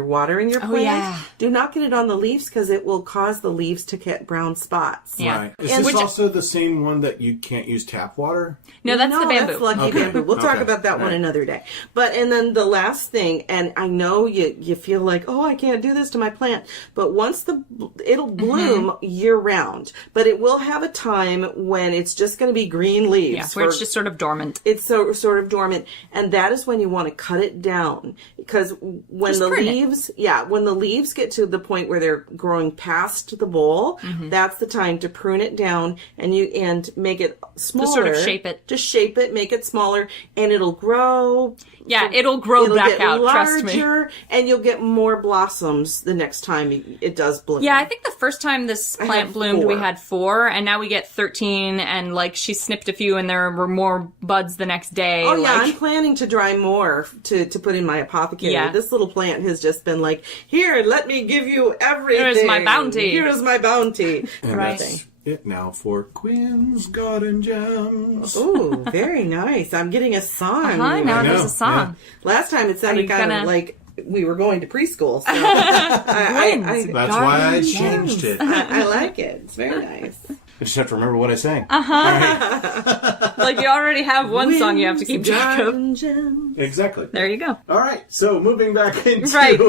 watering your plant. Oh, yeah. Do not get it on the leaves because it will cause the leaves to get brown spots. Yeah. Right. Is this also the same one that you can't use tap water? No, that's the bamboo. That's Lucky Bamboo. We'll talk about that one another day. And then the last thing, and I know you feel like, oh, I can't do this to my plant, but once it'll bloom year round, but it will have a time when it's just just going to be green leaves. Yeah, where it's just sort of dormant. It's so sort of dormant, and that is when you want to cut it down, because when Just the prune it. leaves, when the leaves get to the point where they're growing past the bowl, that's the time to prune it down and make it smaller. Just sort of shape it. Just shape it, make it smaller, and it'll grow. Yeah, it'll grow back get out, larger, trust me. and you'll get more blossoms the next time it does bloom. Yeah, I think the first time this plant had bloomed, we 4. had 4, and now we get 13, and, like, she snipped a few, and there were more buds the next day. Oh, yeah, like, I'm planning to dry more to put in my apothecary. Yeah. This little plant has just been like, here, let me give you everything. Here's my bounty. Here's my bounty. And Right. that's it now for Gwyn's Garden Gems. Ooh, very nice. I'm getting a song. Hi, now I know, there's a song. Last time it sounded you kind gonna- of like we were going to preschool. So I That's why I changed it. I like it. It's very nice. I just have to remember what I sang. Like, you already have one song you have to keep track of. Garden Gem. Exactly. There you go. All right, so moving back into Right, into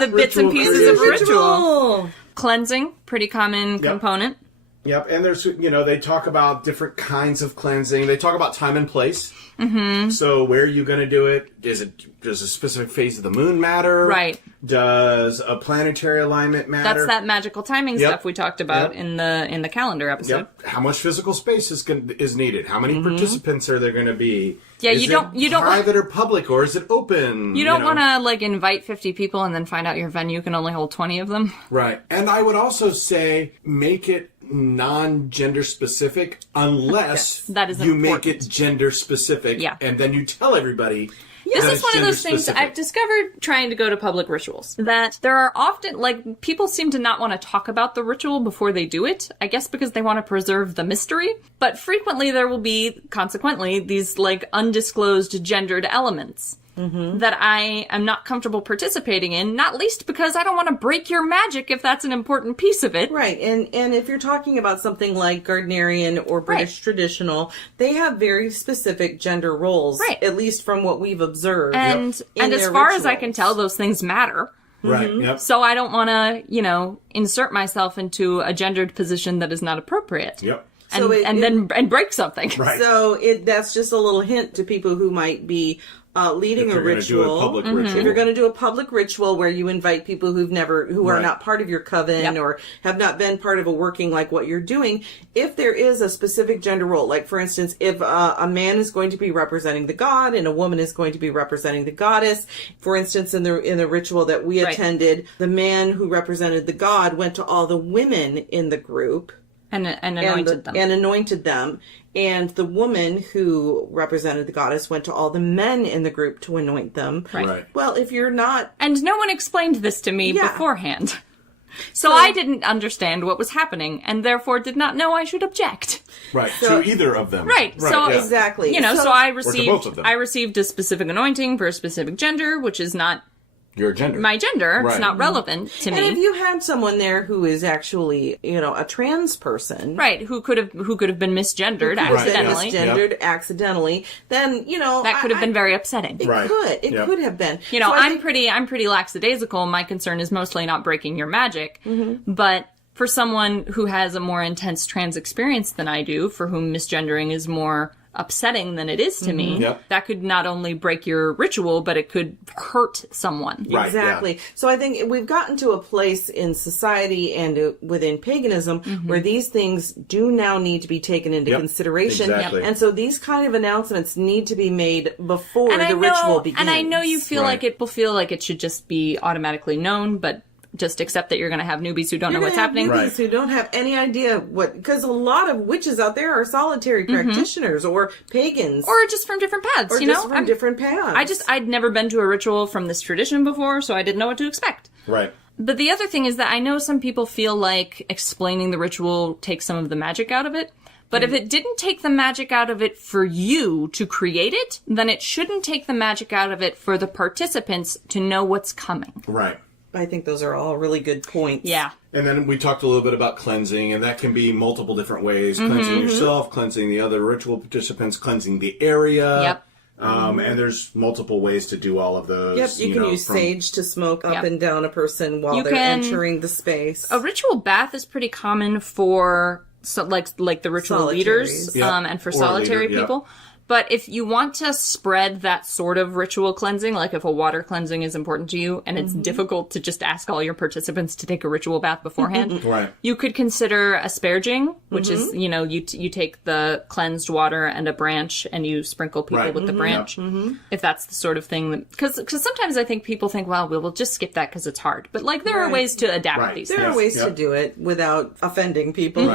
the bits and Ritual pieces of a creation. ritual. Cleansing, pretty common component. Yep, and there's, they talk about different kinds of cleansing. They talk about time and place. Mm-hmm. So where are you going to do it? Does a specific phase of the moon matter? Right. Does a planetary alignment matter? That's that magical timing stuff we talked about in the calendar episode. Yep. How much physical space is needed? How many participants are there going to be? Yeah, is you don't private or public, or is it open? You don't want to, like, invite 50 people and then find out your venue can only hold 20 of them. Right. And I would also say make it non-gender specific unless that is you important. make it gender specific. Yeah. And then you tell everybody. This that is it's one of those gender things specific. I've discovered trying to go to public rituals. That there are often, like, people seem to not want to talk about the ritual before they do it. I guess because they want to preserve the mystery. But frequently there will be, consequently, these, like, undisclosed gendered elements. That I am not comfortable participating in, not least because I don't want to break your magic if that's an important piece of it. Right, and if you're talking about something like Gardnerian or British traditional, they have very specific gender roles, Right. at least from what we've observed. And in as their far as I can rituals. tell, those things matter. Right. Yep. So I don't want to, insert myself into a gendered position that is not appropriate. Yep. And, So and break something. Right. So that's just a little hint to people who might be leading If a you're gonna do a ritual. public If ritual. you're going to do a public ritual where you invite people who are Right. not part of your coven Yep. or have not been part of a working like what you're doing, if there is a specific gender role, like for instance, if a man is going to be representing the god and a woman is going to be representing the goddess, for instance, in the ritual that we Right. attended, the man who represented the god went to all the women in the group. And anointed them. And anointed them. And the woman who represented the goddess went to all the men in the group to anoint them. Right. Well, if you're not... And no one explained this to me Yeah. beforehand. So I didn't understand what was happening, and therefore did not know I should object. Right. So- to either of them. Right. So yeah. Exactly. So I both received of them. I received a specific anointing for a specific gender, which is not Your gender. my gender. Right. It's not relevant to And if me. you had someone there who is actually, a trans person... Right, who could have been misgendered who was accidentally. misgendered accidentally, then, That could have been very upsetting. It Right. could. It Yep. could have been. You know, So I I'm think- pretty lackadaisical. My concern is mostly not breaking your magic. Mm-hmm. But for someone who has a more intense trans experience than I do, for whom misgendering is more upsetting than it is to me, Yep. that could not only break your ritual, but it could hurt someone. Right. Exactly. Yeah. So I think we've gotten to a place in society and within paganism where these things do now need to be taken into Yep. consideration. Exactly. And so these kind of announcements need to be made before And the ritual begins. And I know you feel Right. like it will feel like it should just be automatically known, but just accept that you're going to have newbies who don't know You're what's gonna have happening. newbies Right. who don't have any idea because a lot of witches out there are solitary practitioners or pagans. Or just from different paths, or you just know? from I'm- different paths. I'd never been to a ritual from this tradition before, so I didn't know what to expect. Right. But the other thing is that I know some people feel like explaining the ritual takes some of the magic out of it. But if it didn't take the magic out of it for you to create it, then it shouldn't take the magic out of it for the participants to know what's coming. Right. I think those are all really good points. Yeah. And then we talked a little bit about cleansing, and that can be multiple different ways. Cleansing yourself, cleansing the other ritual participants, cleansing the area. Yep. And there's multiple ways to do all of those. Yep, you can know, use from- sage to smoke up Yep. and down a person while You they're can- entering the space. A ritual bath is pretty common for so like the ritual Solitaries. leaders, Yep. and for Or solitary leader, yep. people. But if you want to spread that sort of ritual cleansing, like if a water cleansing is important to you and it's difficult to just ask all your participants to take a ritual bath beforehand, Right. you could consider asperging, which is, you take the cleansed water and a branch and you sprinkle people Right. with the branch. If that's the sort of thing that, because sometimes I think people think, well, we'll just skip that because it's hard. But like there are Right. ways to adapt Right. these There things. are ways Yep. to do it without offending people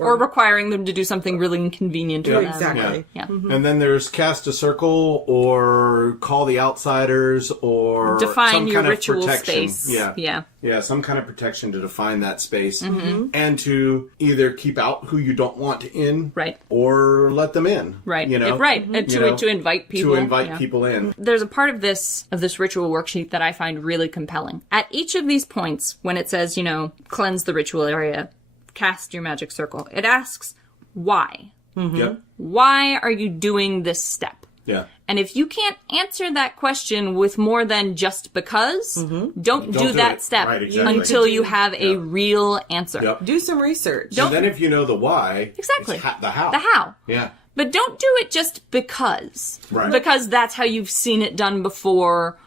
Or requiring them to do something really inconvenient for them. exactly. Yeah. And then there's cast a circle or call the outsiders or Define some your kind of ritual protection. space. Yeah. Yeah. Yeah, some kind of protection to define that space Mm-hmm. and to either keep out who you don't want in, Right. or let them in. Right. You know, Right. And You know, to invite people. to invite Yeah. people in. There's a part of this ritual worksheet that I find really compelling. At each of these points, when it says, cleanse the ritual area, cast your magic circle, it asks why. Yep. Why are you doing this step? Yeah. And if you can't answer that question with more than just because, don't do do that it. step Right, exactly. until you have a real answer. Yep. Do some research. And then if you know the why, Exactly. it's the how. The how. Yeah. But don't do it just because. Right. Because that's how you've seen it done before.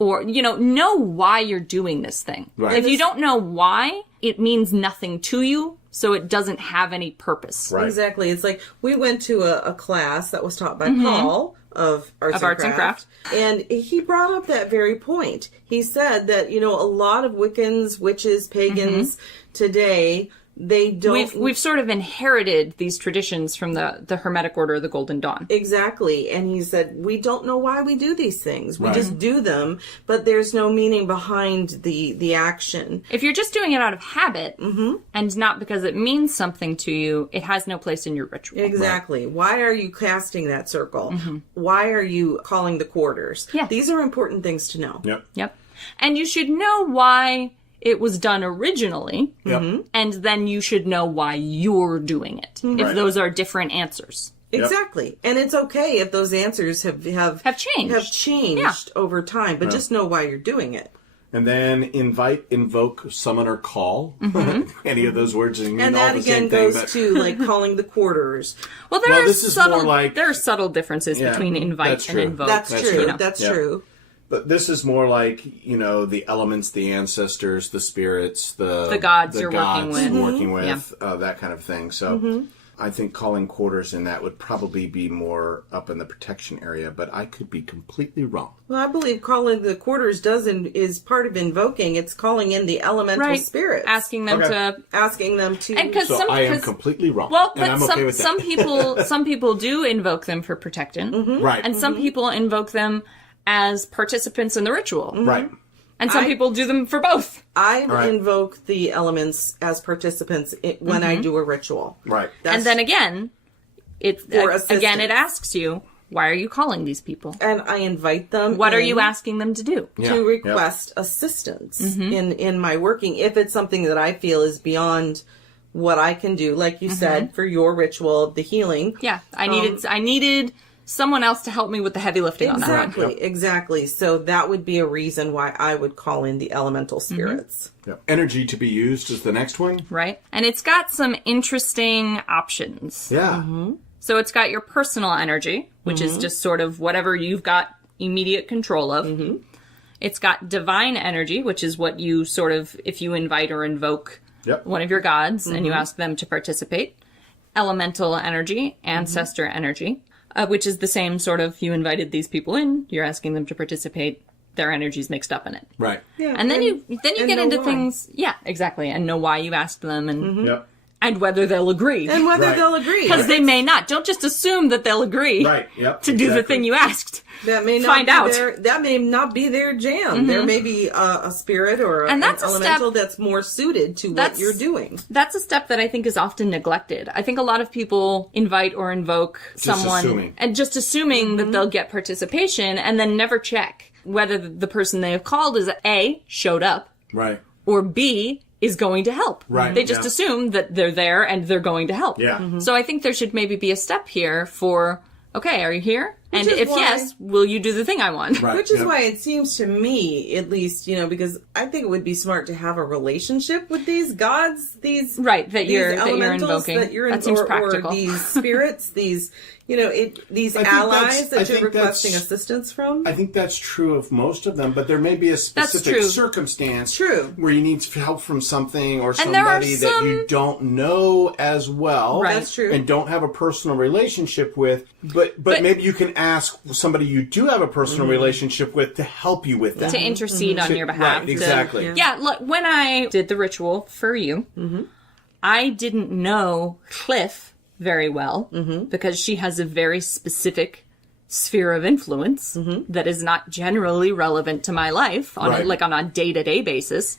Or, know why you're doing this thing. Right. If you don't know why, it means nothing to you, so it doesn't have any purpose. Right. Exactly. It's like we went to a class that was taught by Paul of Arts and Craft. And he brought up that very point. He said that, a lot of Wiccans, witches, pagans today, they don't... We've sort of inherited these traditions from the Hermetic Order of the Golden Dawn. Exactly. And he said, we don't know why we do these things. We Right. just do them, but there's no meaning behind the action. If you're just doing it out of habit, and not because it means something to you, it has no place in your ritual. Exactly. Why are you casting that circle? Why are you calling the quarters? Yeah. These are important things to know. Yep. Yep. And you should know why it was done originally, Yep. and then you should know why you're doing it, if Right. those are different answers. Exactly. And it's okay if those answers have changed. Have changed Yeah. over time, but just know why you're doing it. And then invite, invoke, summon, or call. Any of those words mean And all that the again same thing. goes to like calling the quarters. Well, Well, this is more like- there are subtle differences Yeah, between invite that's and true. invoke. That's That's true. true. That's Yeah. true. But this is more like, the elements, the ancestors, the spirits, the gods you're working with. working with, Yeah. that kind of thing. So I think calling quarters in that would probably be more up in the protection area, but I could be completely wrong. Well, I believe calling the quarters is part of invoking. It's calling in the elemental Right. spirits. Asking them Okay. to... Asking them to... And 'cause So some- I am 'cause- completely wrong. Well, and but I'm okay with some that. some people do invoke them for protection. Right. And some people invoke them as participants in the ritual. Right. And some people do them for both. I Right. invoke the elements as participants when I do a ritual. Right. And then again, For again it assistance. asks you, why are you calling these people? And I invite them. What are in you asking them to do? Yeah. to request assistance in my working if it's something that I feel is beyond what I can do. Like you said, for your ritual, the healing. Yeah, I needed someone else to help me with the heavy lifting on that one. Exactly, exactly. So that would be a reason why I would call in the elemental spirits. Yep. Energy to be used is the next one. Right? And it's got some interesting options. Yeah. So it's got your personal energy, which is just sort of whatever you've got immediate control of. It's got divine energy, which is what you sort of, if you invite or invoke Yep. one of your gods and you ask them to participate. Elemental energy, ancestor energy, which is the same sort of, you invited these people in, you're asking them to participate, their energy's mixed up in it. Right. Yeah, And then you and get know into why. things, yeah, exactly, and know why you asked them and Yep. and whether they'll agree. And whether Right. they'll agree. Because they may not. Don't just assume that they'll agree Right. Yep. to do the Exactly. thing you asked. That may not Find be out. that may not be their jam. There may be a spirit or And an that's a elemental that's more suited to what That's- you're doing. That's a step that I think is often neglected. I think a lot of people invite or invoke someone assuming. and just assuming that they'll get participation and then never check whether the person they have called is A, showed up, Right. or B, is going to help. Right, They just yeah. assume that they're there and they're going to help. Yeah. So I think there should maybe be a step here for, okay, are you here? And is if why- yes, will you do the thing I want? Right. Which is Yep. why it seems to me, at least, because I think it would be smart to have a relationship with these gods, these Right, that these you're elementals invoking. that you're That seems or practical. these spirits, these these I think allies that's- I that you're think that's- requesting assistance from. I think that's true of most of them, but there may be a specific true. circumstance True. where you need help from something or And there are somebody that you don't know as well. Right. That's true. And don't have a personal relationship with, but maybe you can ask somebody you do have a personal relationship with to help you with that. To intercede on your behalf. Right, exactly. Yeah, look, when I did the ritual for you, I didn't know Cliff very well because she has a very specific sphere of influence that is not generally relevant to my life on Right. on a day-to-day basis.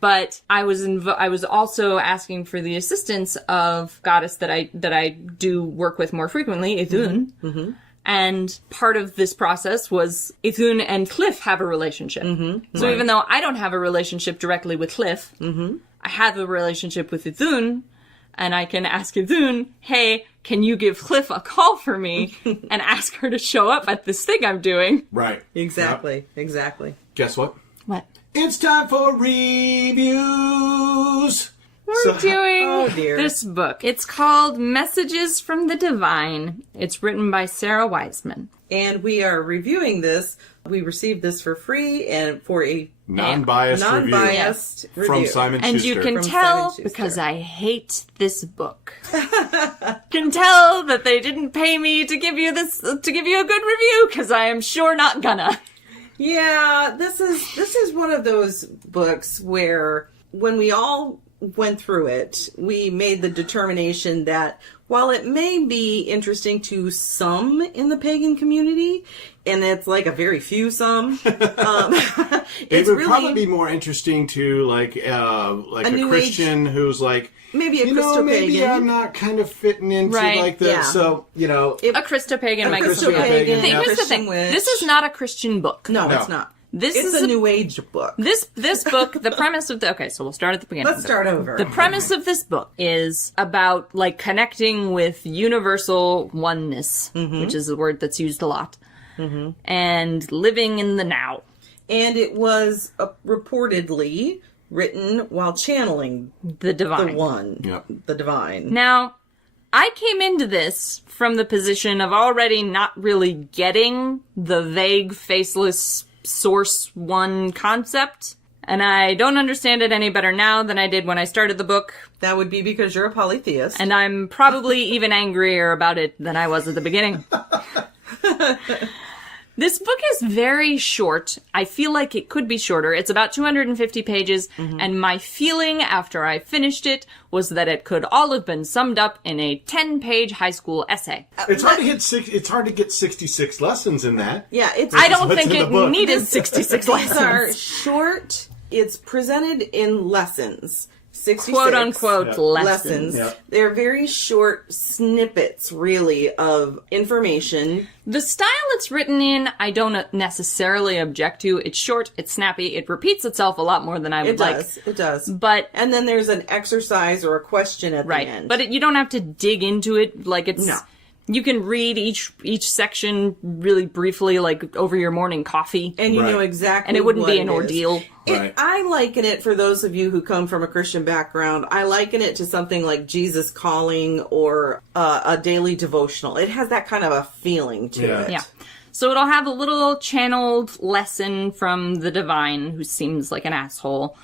But I was also asking for the assistance of goddess that I do work with more frequently, Ithun. And part of this process was Ithun and Cliff have a relationship. So even though I don't have a relationship directly with Cliff, I have a relationship with Ithun, and I can ask Ithun, hey, can you give Cliff a call for me and ask her to show up at this thing I'm doing? Right. Exactly. Yep. Exactly. Guess what? What? It's time for reviews. We're doing Oh, dear. this book. It's called Messages from the Divine. It's written by Sarah Wiseman. And we are reviewing this. We received this for free and for a Non-biased review non-biased review. from Simon And Schuster. you can From tell, Simon Schuster. because I hate this book. Can tell that they didn't pay me to give you a good review, because I am sure not gonna. Yeah, this is one of those books where when we all went through it, we made the determination that while it may be interesting to some in the pagan community, and it's like a very few some, it it's would really probably be more interesting to a New Christian who's like, maybe a you know, maybe Christo-pagan. I'm not kind of fitting into Right, like the yeah. so A Christo-pagan might Christo-pagan, consider it. yeah. Here's the Christian thing. witch. This is not a Christian book. No, No. it's not. This It's is a New Age book. This book, the premise of okay, so we'll start at the beginning. Let's start over. The premise of this book is about connecting with universal oneness, which is a word that's used a lot, and living in the now. And it was reportedly written while channeling The divine. the one, Yep. the divine. Now, I came into this from the position of already not really getting the vague, faceless source one concept, and I don't understand it any better now than I did when I started the book, That would be because you're a polytheist. and I'm probably even angrier about it than I was at the beginning. This book is very short. I feel like it could be shorter. It's about 250 pages, and my feeling after I finished it was that it could all have been summed up in a 10-page high school essay. It's hard to it's hard to get 66 lessons in that. Yeah, it's I don't what's think in the it book. needed 66 these are lessons. short. It's presented in lessons. 66 Quote-unquote Yeah. lessons. Yeah. They're very short snippets, really, of information. The style it's written in, I don't necessarily object to. It's short, it's snappy, it repeats itself a lot more than I would It like. does. It does. But And then there's an exercise or a question at right, the end. but you don't have to dig into it like it's. No. You can read each section really briefly, like over your morning coffee, and you Right. know exactly and it wouldn't what be an it is. ordeal. Right. I liken it, for those of you who come from a Christian background, I liken it to something like Jesus Calling or a daily devotional. It has that kind of a feeling to Yeah. it. Yeah. So it'll have a little channeled lesson from the divine, who seems like an asshole.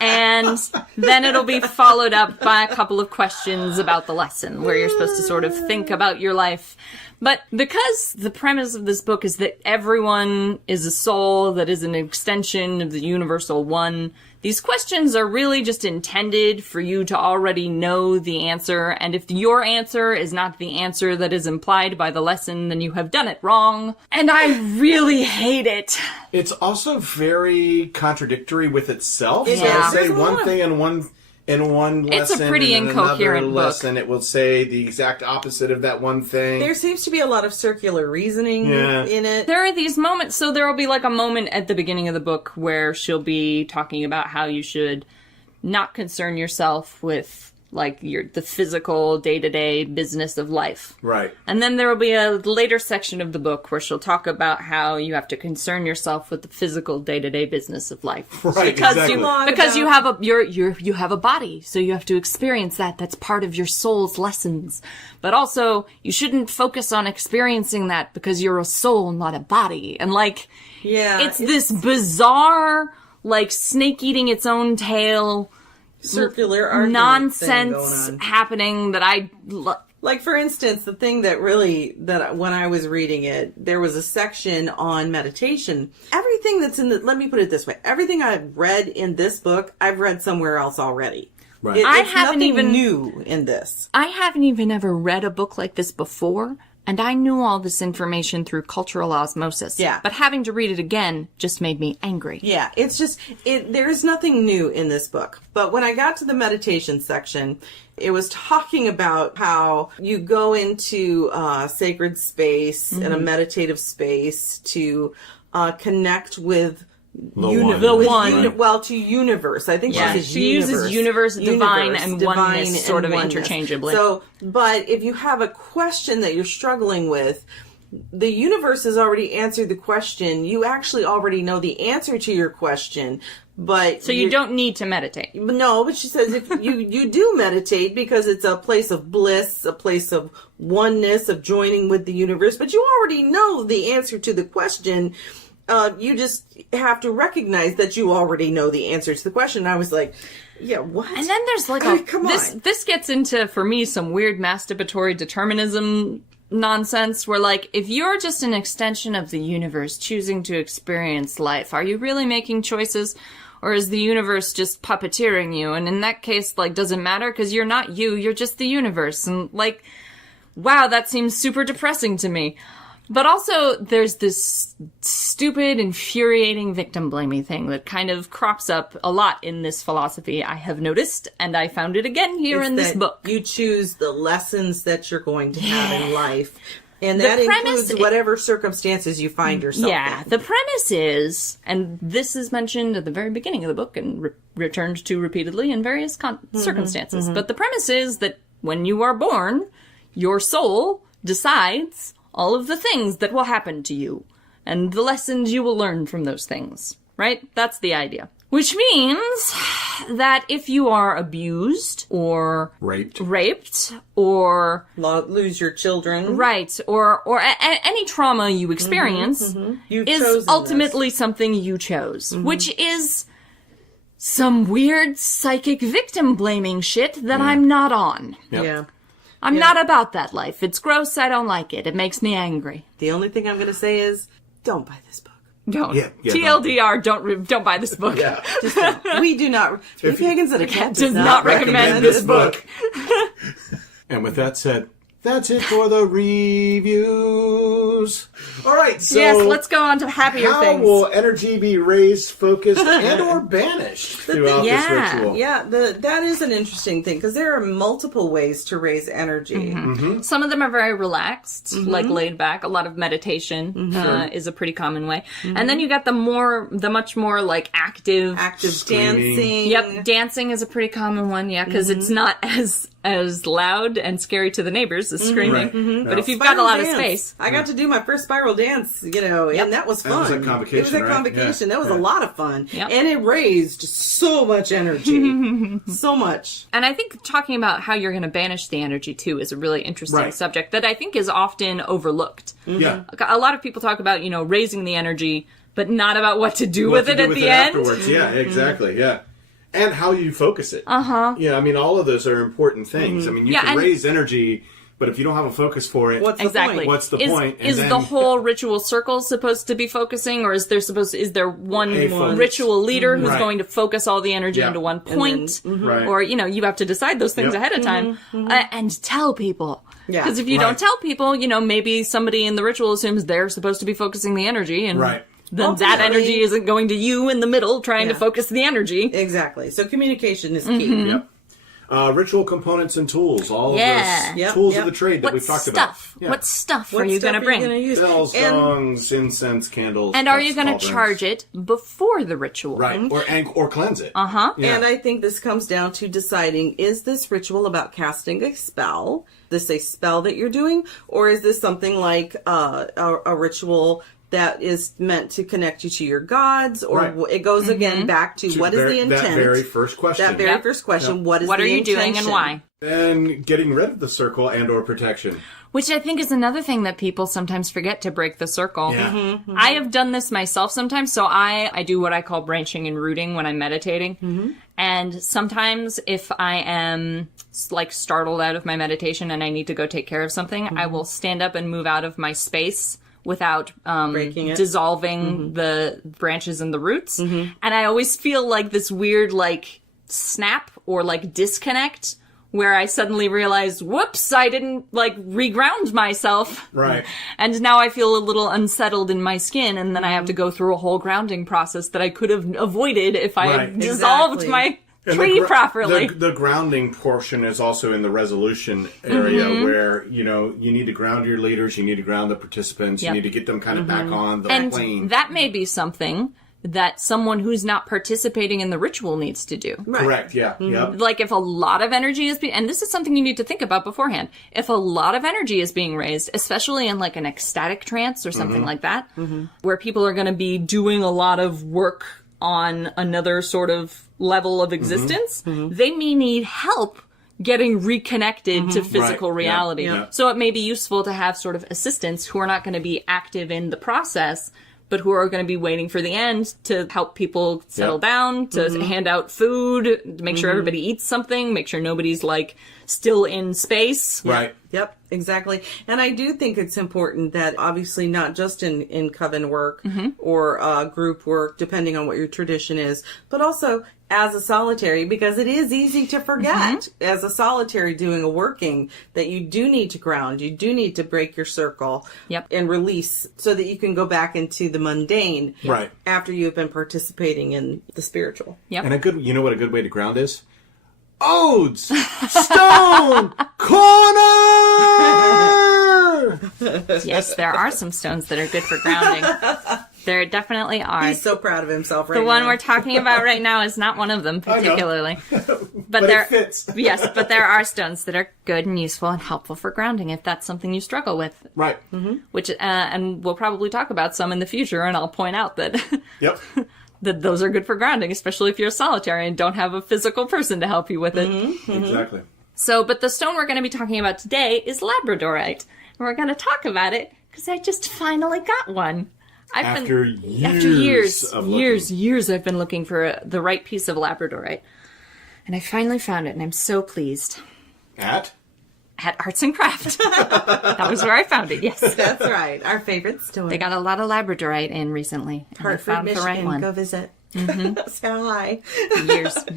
And then it'll be followed up by a couple of questions about the lesson, where you're supposed to sort of think about your life. But because the premise of this book is that everyone is a soul that is an extension of the universal one, these questions are really just intended for you to already know the answer, and if your answer is not the answer that is implied by the lesson, then you have done it wrong. And I really hate it. It's also very contradictory with itself. It So is. it'll say There's a one lot of- thing in one It's a lesson, pretty and in incoherent another book. lesson it will say the exact opposite of that one thing. There seems to be a lot of circular reasoning Yeah. in it. There are these moments, so there will be like a moment at the beginning of the book where she'll be talking about how you should not concern yourself with like the physical day-to-day business of life. Right. And then there will be a later section of the book where she'll talk about how you have to concern yourself with the physical day-to-day business of life. Right, Because exactly. because you have you have a body, so you have to experience that. That's part of your soul's lessons. But also, you shouldn't focus on experiencing that because you're a soul, not a body. And like, it's this bizarre, like, snake eating its own tail, circular argument nonsense thing going on. happening that Like, for instance, the thing that when I was reading it, there was a section on meditation. Everything that's let me put it this way. Everything I've read in this book, I've read somewhere else already. Right. I It's haven't nothing even new in this. I haven't even ever read a book like this before, and I knew all this information through cultural osmosis. Yeah. But having to read it again just made me angry. Yeah, it's just, there's nothing new in this book. But when I got to the meditation section, it was talking about how you go into sacred space and a meditative space to connect with The one. well, to universe. I think She uses universe, divine, and oneness sort of oneness. interchangeably. So, but if you have a question that you're struggling with, the universe has already answered the question. You actually already know the answer to your question, but So you don't need to meditate. No, but she says if you do meditate because it's a place of bliss, a place of oneness, of joining with the universe, but you already know the answer to the question. You just have to recognize that you already know the answer to the question. I was like, yeah, what? And then there's like come on. This gets into, for me, some weird masturbatory determinism nonsense where, like, if you're just an extension of the universe choosing to experience life, are you really making choices? Or is the universe just puppeteering you? And in that case, like, does it matter? Because you're not you're just the universe. And, like, wow, that seems super depressing to me. But also, there's this stupid, infuriating victim-blaming thing that kind of crops up a lot in this philosophy, I have noticed, and I found it again here in this book. You choose the lessons that you're going to have in life, and that premise includes whatever circumstances you find yourself in. The premise is, and this is mentioned at the very beginning of the book and returned to repeatedly in various circumstances, but the premise is that when you are born, your soul decides all of the things that will happen to you, and the lessons you will learn from those things, right? That's the idea. Which means that if you are abused, or raped, or lose your children, right, or any trauma you experience is ultimately something you chose, which is some weird psychic victim-blaming shit that I'm not on. Yep. Yeah. I'm not about that life. It's gross. I don't like it. It makes me angry. The only thing I'm going to say is, don't buy this book. Don't. Yeah, TLDR, don't buy this book. Yeah. Just don't. We do not. Three Pagans and a Cat does not recommend this book. And with that said, that's it for the reviews. All right, so yes, let's go on to happier how things. will energy be raised, focused, and or banished throughout this ritual? Yeah, that is an interesting thing because there are multiple ways to raise energy. Some of them are very relaxed, like laid back. A lot of meditation is a pretty common way. And then you got the much more like active Dancing. Yep, dancing is a pretty common one, because it's not as loud and scary to the neighbors as screaming. But if you've got a lot of space. I got to do my first spiral dance, and that was fun. That was at Convocation, It was at right? Convocation. Yeah. That was a lot of fun. Yep. And it raised so much energy. So much. And I think talking about how you're going to banish the energy, too, is a really interesting subject that I think is often overlooked. Yeah. A lot of people talk about, raising the energy, but not about what to do with it at the end. Afterwards. Yeah, exactly. Yeah. And how you focus it. Yeah, I mean, all of those are important things. I mean, you can raise energy, but if you don't have a focus for it, What's the point? What's the point? And Is then, the whole ritual circle supposed to be focusing, or is there one ritual leader who's going to focus all the energy into one point? Or, you have to decide those things ahead of time and tell people. Because if you don't tell people, maybe somebody in the ritual assumes they're supposed to be focusing the energy, and then that energy isn't going to you in the middle trying to focus the energy. Exactly. So communication is key. Yep. Ritual components and tools. All Yeah. of Yep, those tools yep. of the trade that What we've talked stuff? about. Yeah. What stuff What are you stuff going to bring? use? Bells, And- gongs, incense, candles. And are you going going to charge it before the ritual? Right. Or cleanse it. Uh-huh. Yeah. And I think this comes down to deciding, is this ritual about casting a spell? Is this a spell that you're doing? Or is this something like a ritual that is meant to connect you to your gods? Or Right. it goes again back to what is the intent? That very first question. That very Yep. first question, what is What the are you intention? doing and why? And getting rid of the circle and or protection. Which I think is another thing that people sometimes forget, to break the circle. Yeah. I have done this myself sometimes, so I do what I call branching and rooting when I'm meditating. And sometimes if I am like startled out of my meditation and I need to go take care of something, I will stand up and move out of my space without Breaking it. dissolving the branches and the roots. And I always feel like this weird like snap or like disconnect where I suddenly realized, whoops, I didn't like reground myself. Right. And now I feel a little unsettled in my skin, and then I have to go through a whole grounding process that I could have avoided if I Right. had dissolved Exactly. my And tree properly. The grounding portion is also in the resolution area where, you need to ground your leaders, you need to ground the participants, Yep. you need to get them kind of back on the And plane. that may be something that someone who's not participating in the ritual needs to do. Right. Correct, yeah. Yep. Like if a lot of energy is being, and this is something you need to think about beforehand. If a lot of energy is being raised, especially in like an ecstatic trance or something like that, where people are going to be doing a lot of work on another sort of level of existence, they may need help getting reconnected to physical Right. Yeah. reality. Yeah. So it may be useful to have sort of assistants who are not going to be active in the process, but who are going to be waiting for the end to help people settle Yep. down, to hand out food, to make sure everybody eats something, make sure nobody's like still in space. Right. Yep, exactly. And I do think it's important that obviously not just in coven work or group work, depending on what your tradition is, but also as a solitary, because it is easy to forget as a solitary doing a working that you do need to ground, you do need to break your circle Yep. and release so that you can go back into the mundane Right. after you've been participating in the spiritual. Yep. And you know what a good way to ground is? Odes! Stone! Corner! Yes, there are some stones that are good for grounding. There definitely are. He's so proud of himself right The one now. we're talking about right now is not one of them I know. particularly. But there, it fits. yes, but there are stones that are good and useful and helpful for grounding if that's something you struggle with. Right. Which, and we'll probably talk about some in the future, and I'll point out that Yep. that those are good for grounding, especially if you're solitary and don't have a physical person to help you with it. Exactly. So, but the stone we're going to be talking about today is labradorite. And we're going to talk about it because I just finally got one. After years of looking. years I've been looking for the right piece of labradorite. And I finally found it, and I'm so pleased. At Arts and Craft. That was where I found it, yes. That's right. Our favorite store. They got a lot of labradorite in recently. And I Hartford, found Michigan. the right one. Go visit. Say hi.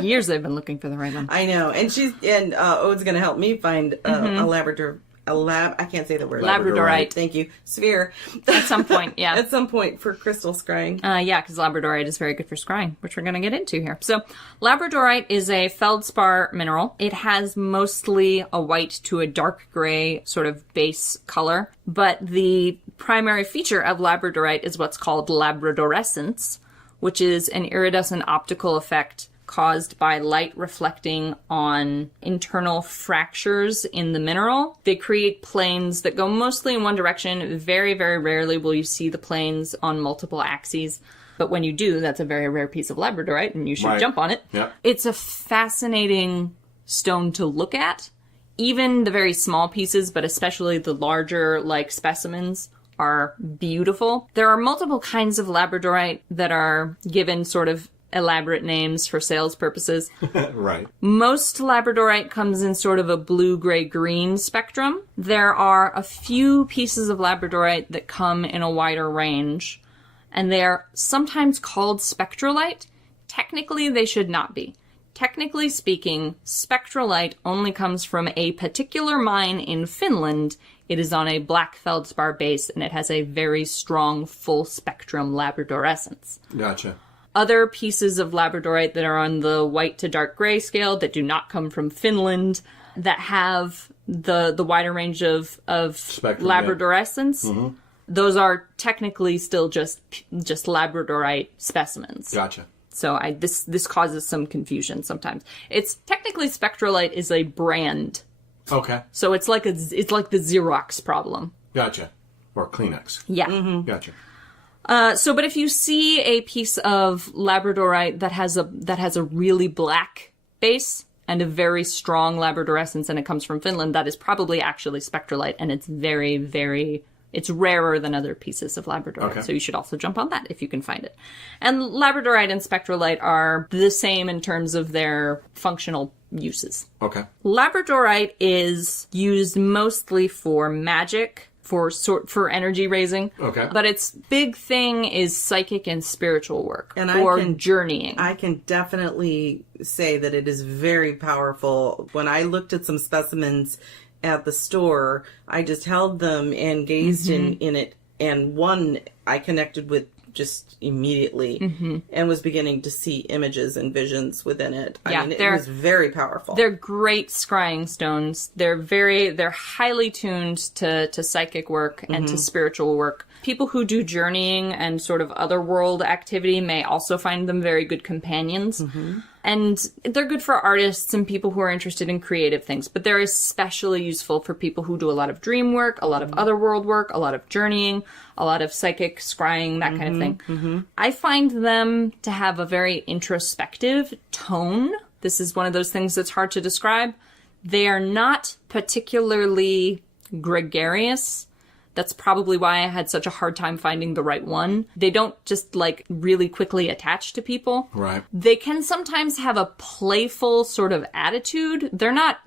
Years I've been looking for the right one. I know, and Ode's going to help me find a Labrador. I can't say the word. Labradorite. Thank you. Sphere. At some point, yeah. At some point for crystal scrying. Yeah, because labradorite is very good for scrying, which we're going to get into here. So, labradorite is a feldspar mineral. It has mostly a white to a dark gray sort of base color, but the primary feature of labradorite is what's called labradorescence, which is an iridescent optical effect caused by light reflecting on internal fractures in the mineral. They create planes that go mostly in one direction. Very, very rarely will you see the planes on multiple axes. But when you do, that's a very rare piece of labradorite, and you should Right. jump on it. Yep. It's a fascinating stone to look at. Even the very small pieces, but especially the larger, like, specimens, are beautiful. There are multiple kinds of labradorite that are given sort of elaborate names for sales purposes. right. Most labradorite comes in sort of a blue, gray, green spectrum. There are a few pieces of labradorite that come in a wider range, and they're sometimes called spectrolite. Technically, they should not be. Technically speaking, spectrolite only comes from a particular mine in Finland. It is on a black feldspar base, and it has a very strong full spectrum labradorescence. Gotcha. other pieces of labradorite that are on the white to dark gray scale that do not come from Finland, that have the wider range of Spectrum, labradorescence. Yeah. Those are technically still just labradorite specimens. Gotcha. So this causes some confusion sometimes. It's technically Spectralite is a brand. Okay. So it's like the Xerox problem. Gotcha. Or Kleenex. Yeah. Mm-hmm. Gotcha. But if you see a piece of labradorite that has a really black base and a very strong labradorescence, and it comes from Finland, that is probably actually Spectralite, and it's very, very... It's rarer than other pieces of labradorite, Okay. so you should also jump on that if you can find it. And labradorite and spectralite are the same in terms of their functional uses. Okay. Labradorite is used mostly for magic, for energy raising. Okay. But its big thing is psychic and spiritual work, And journeying. I can definitely say that it is very powerful. When I looked at some specimens at the store, I just held them and gazed in it, and one I connected with just immediately and was beginning to see images and visions within it. Yeah, I mean, it was very powerful. They're great scrying stones. They're highly tuned to psychic work and to spiritual work. People who do journeying and sort of otherworld activity may also find them very good companions. And they're good for artists and people who are interested in creative things, but they're especially useful for people who do a lot of dream work, a lot of otherworld work, a lot of journeying, a lot of psychic scrying, that kind of thing. I find them to have a very introspective tone. This is one of those things that's hard to describe. They are not particularly gregarious. That's probably why I had such a hard time finding the right one. They don't just, really quickly attach to people. Right. They can sometimes have a playful sort of attitude. They're not,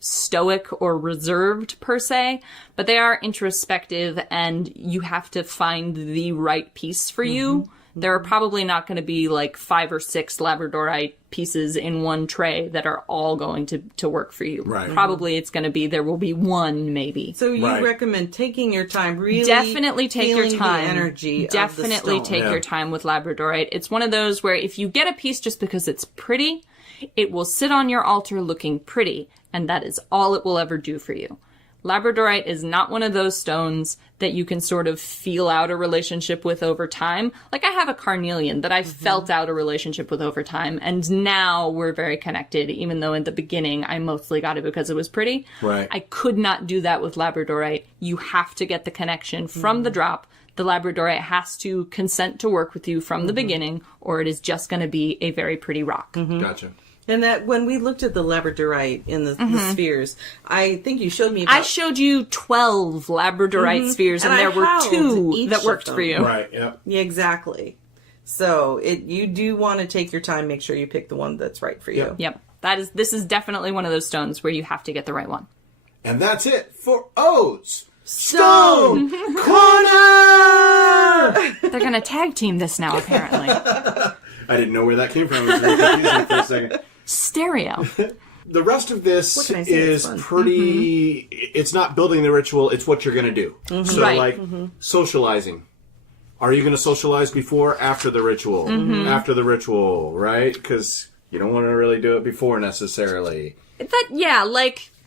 stoic or reserved, per se, but they are introspective, and you have to find the right piece for you. There are probably not going to be, 5 or 6 labradorite pieces in one tray that are all going to work for you. Right. Probably it's going to be, there will be one, maybe. So you Right. recommend taking your time, really Definitely take your feeling time. the energy Definitely of the stone. take Yeah. your time with labradorite. It's one of those where if you get a piece just because it's pretty, it will sit on your altar looking pretty, and that is all it will ever do for you. Labradorite is not one of those stones that you can sort of feel out a relationship with over time. I have a carnelian that I felt out a relationship with over time, and now we're very connected, even though in the beginning I mostly got it because it was pretty. Right. I could not do that with labradorite. You have to get the connection from the drop. The labradorite has to consent to work with you from the beginning, or it is just going to be a very pretty rock. Gotcha. And that when we looked at the labradorite in the spheres, I think you showed me about... I showed you 12 labradorite spheres, and And I there were held 2 each that of worked them. for you. Right, yep. Yeah, exactly. So you do want to take your time, make sure you pick the one that's right for you. Yep. Yep. This is definitely one of those stones where you have to get the right one. And that's it for O's Stone Corner! They're going to tag team this now, apparently. I didn't know where that came from. It was very confusing for a second. Stereo. The rest of this What can I say? It's is fun. pretty... It's not building the ritual, it's what you're going to do. So, Right. socializing. Are you going to socialize before, after the ritual? After the ritual, right? Because you don't want to really do it before, necessarily.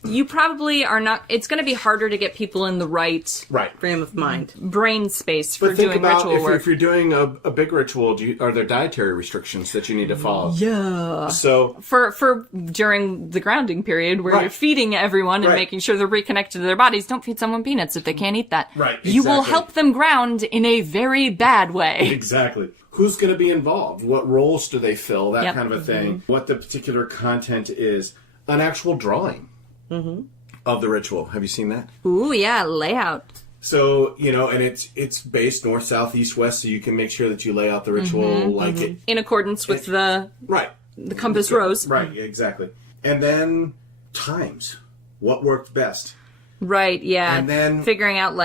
You probably are not... It's going to be harder to get people in the right Right. Frame of mind. brain space for But think doing about ritual work. if you're doing a big ritual, are there dietary restrictions that you need to follow? Yeah. So, For during the grounding period where Right. you're feeding everyone and Right. making sure they're reconnected to their bodies, don't feed someone peanuts if they can't eat that. Right, You will exactly. help them ground in a very bad way. exactly. Who's going to be involved? What roles do they fill? That Yep. kind of a thing. What the particular content is. An actual drawing of the ritual. Have you seen that? Ooh, yeah, layout. So, and it's based north, south, east, west, so you can make sure that you lay out the ritual like it. In accordance with the Right. compass rose. Right, exactly. And then times. What worked best? Right, yeah. And then- figuring out,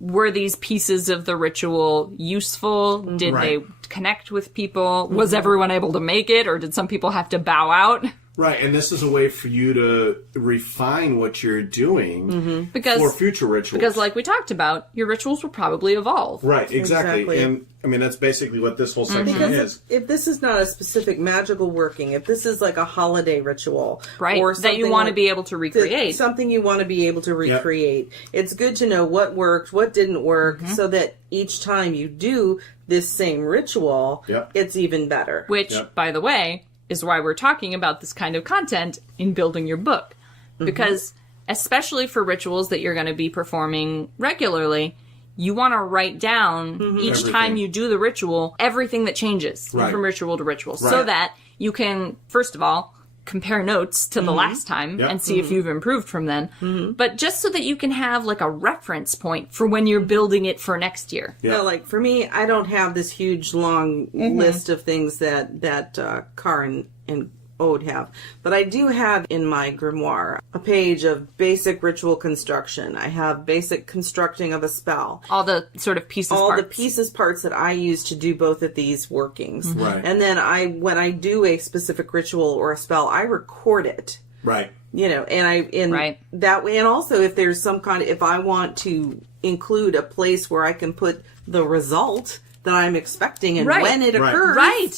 were these pieces of the ritual useful? Did Right. they connect with people? Was everyone able to make it, or did some people have to bow out? Right, and this is a way for you to refine what you're doing for future rituals. Because, like we talked about, your rituals will probably evolve. Right, exactly. And, I mean, that's basically what this whole section is. If this is not a specific magical working, if this is like a holiday ritual, right, or that you want to be able to recreate. Something you want to be able to recreate. It's good to know what worked, what didn't work, so that each time you do this same ritual, it's even better. Which, by the way, is why we're talking about this kind of content in building your book. Because, especially for rituals that you're going to be performing regularly, you want to write down each time you do the ritual, everything that changes from ritual to ritual. So that you can, first of all, compare notes to the last time and see if you've improved from then. But just so that you can have like a reference point for when you're building it for next year. Yeah, like for me, I don't have this huge long list of things that Car and Ode have. But I do have in my grimoire a page of basic ritual construction. I have basic constructing of a spell. All the sort of pieces parts that I use to do both of these workings. Right. And then when I do a specific ritual or a spell, I record it. Right. You know, and that way, and also if there's some kind of, if I want to include a place where I can put the result that I'm expecting and when it occurs.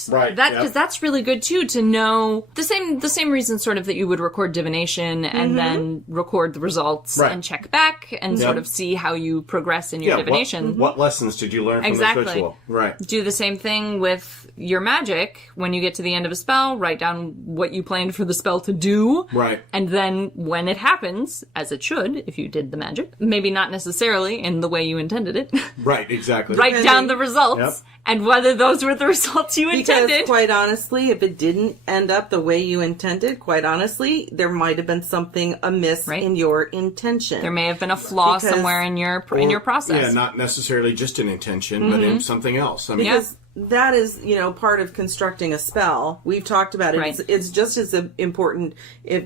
Right. Because that's really good too, to know the same reason sort of that you would record divination and then record the results and check back and sort of see how you progress in your divination. What lessons did you learn from this ritual? Right. Do the same thing with your magic. When you get to the end of a spell, write down what you planned for the spell to do. Right. And then when it happens, as it should, if you did the magic, maybe not necessarily in the way you intended it. Right, exactly. Write down the results. And whether those were the results you intended. Because quite honestly, if it didn't end up the way you intended, quite honestly, there might have been something amiss in your intention. There may have been a flaw somewhere in your process. Yeah, not necessarily just an intention, but in something else. I mean, because that is, part of constructing a spell. We've talked about it. Right. It's just as important,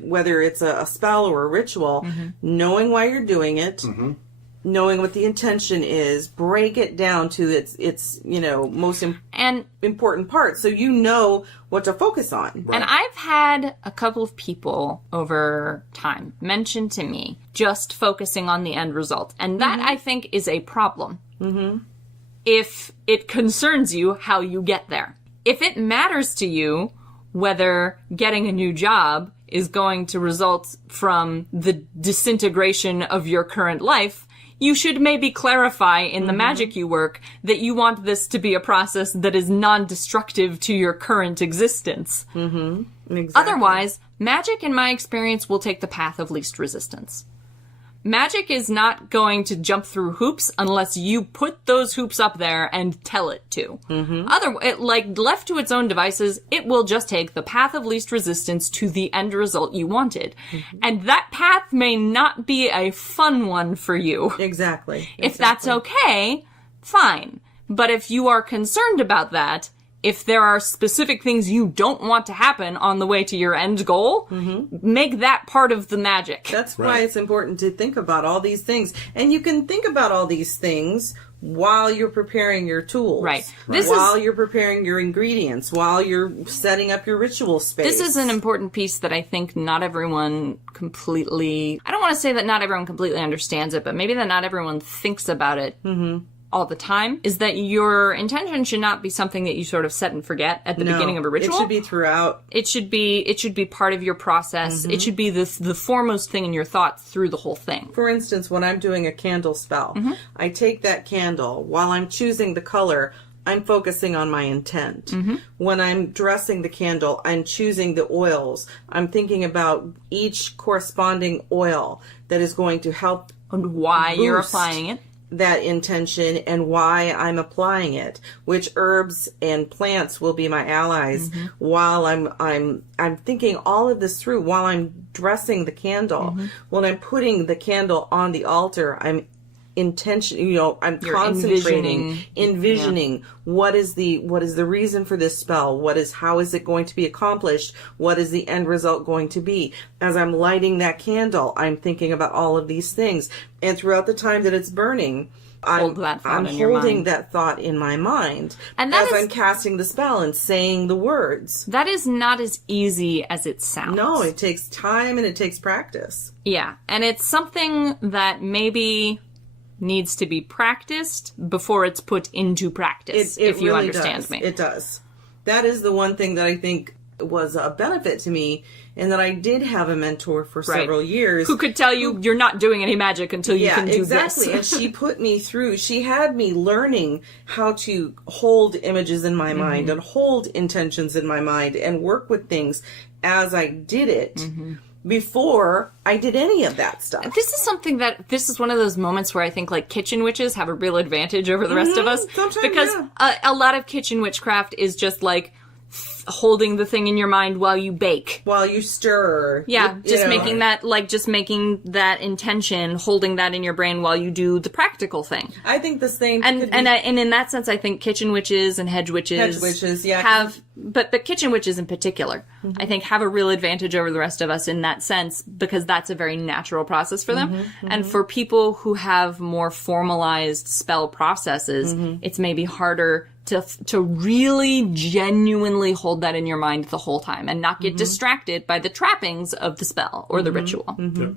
whether it's a spell or a ritual, knowing why you're doing it, knowing what the intention is, break it down to its most important part, so you know what to focus on. Right. And I've had a couple of people over time mention to me just focusing on the end result, and that I think is a problem. If it concerns you how you get there. If it matters to you whether getting a new job is going to result from the disintegration of your current life, you should maybe clarify in the magic you work that you want this to be a process that is non-destructive to your current existence. Exactly. Otherwise, magic, in my experience, will take the path of least resistance. Magic is not going to jump through hoops unless you put those hoops up there and tell it to. Left to its own devices, it will just take the path of least resistance to the end result you wanted. And that path may not be a fun one for you. Exactly. If that's okay, fine. But if you are concerned about that, if there are specific things you don't want to happen on the way to your end goal, make that part of the magic. That's why it's important to think about all these things. And you can think about all these things while you're preparing your tools. Right. While you're preparing your ingredients, while you're setting up your ritual space. This is an important piece that I think not everyone completely... I don't want to say that not everyone completely understands it, but maybe that not everyone thinks about it all the time, is that your intention should not be something that you sort of set and forget at the beginning of a ritual. It should be throughout. It should be part of your process. It should be the foremost thing in your thoughts through the whole thing. For instance, when I'm doing a candle spell, I take that candle. While I'm choosing the color, I'm focusing on my intent. When I'm dressing the candle, I'm choosing the oils. I'm thinking about each corresponding oil that is going to help and why you're applying it. That intention and why I'm applying it, which herbs and plants will be my allies while I'm thinking all of this through while I'm dressing the candle. When I'm putting the candle on the altar, I'm I'm concentrating, envisioning what is the reason for this spell? How is it going to be accomplished? What is the end result going to be? As I'm lighting that candle, I'm thinking about all of these things. And throughout the time that it's burning, hold that thought I'm in your holding mind. that thought in my mind And that as is- I'm casting the spell and saying the words. That is not as easy as it sounds. No, it takes time and it takes practice. Yeah, and it's something that maybe needs to be practiced before it's put into practice, It if you really understand does. me. It does. That is the one thing that I think was a benefit to me, and that I did have a mentor for several years. Who could tell you you're not doing any magic until you can do exactly. this. And she put me through, she had me learning how to hold images in my mind and hold intentions in my mind and work with things as I did it before I did any of that stuff. This is one of those moments where I think like kitchen witches have a real advantage over the rest of us. Sometimes, because a lot of kitchen witchcraft is just like holding the thing in your mind while you bake. While you stir. Yeah, you just know. making that intention, holding that in your brain while you do the practical thing. I think the same And could be- and in that sense, I think kitchen witches and hedge witches, yeah. have, but kitchen witches in particular, I think have a real advantage over the rest of us in that sense because that's a very natural process for them. And for people who have more formalized spell processes, it's maybe harder to really genuinely hold that in your mind the whole time and not get distracted by the trappings of the spell or the ritual. Yep.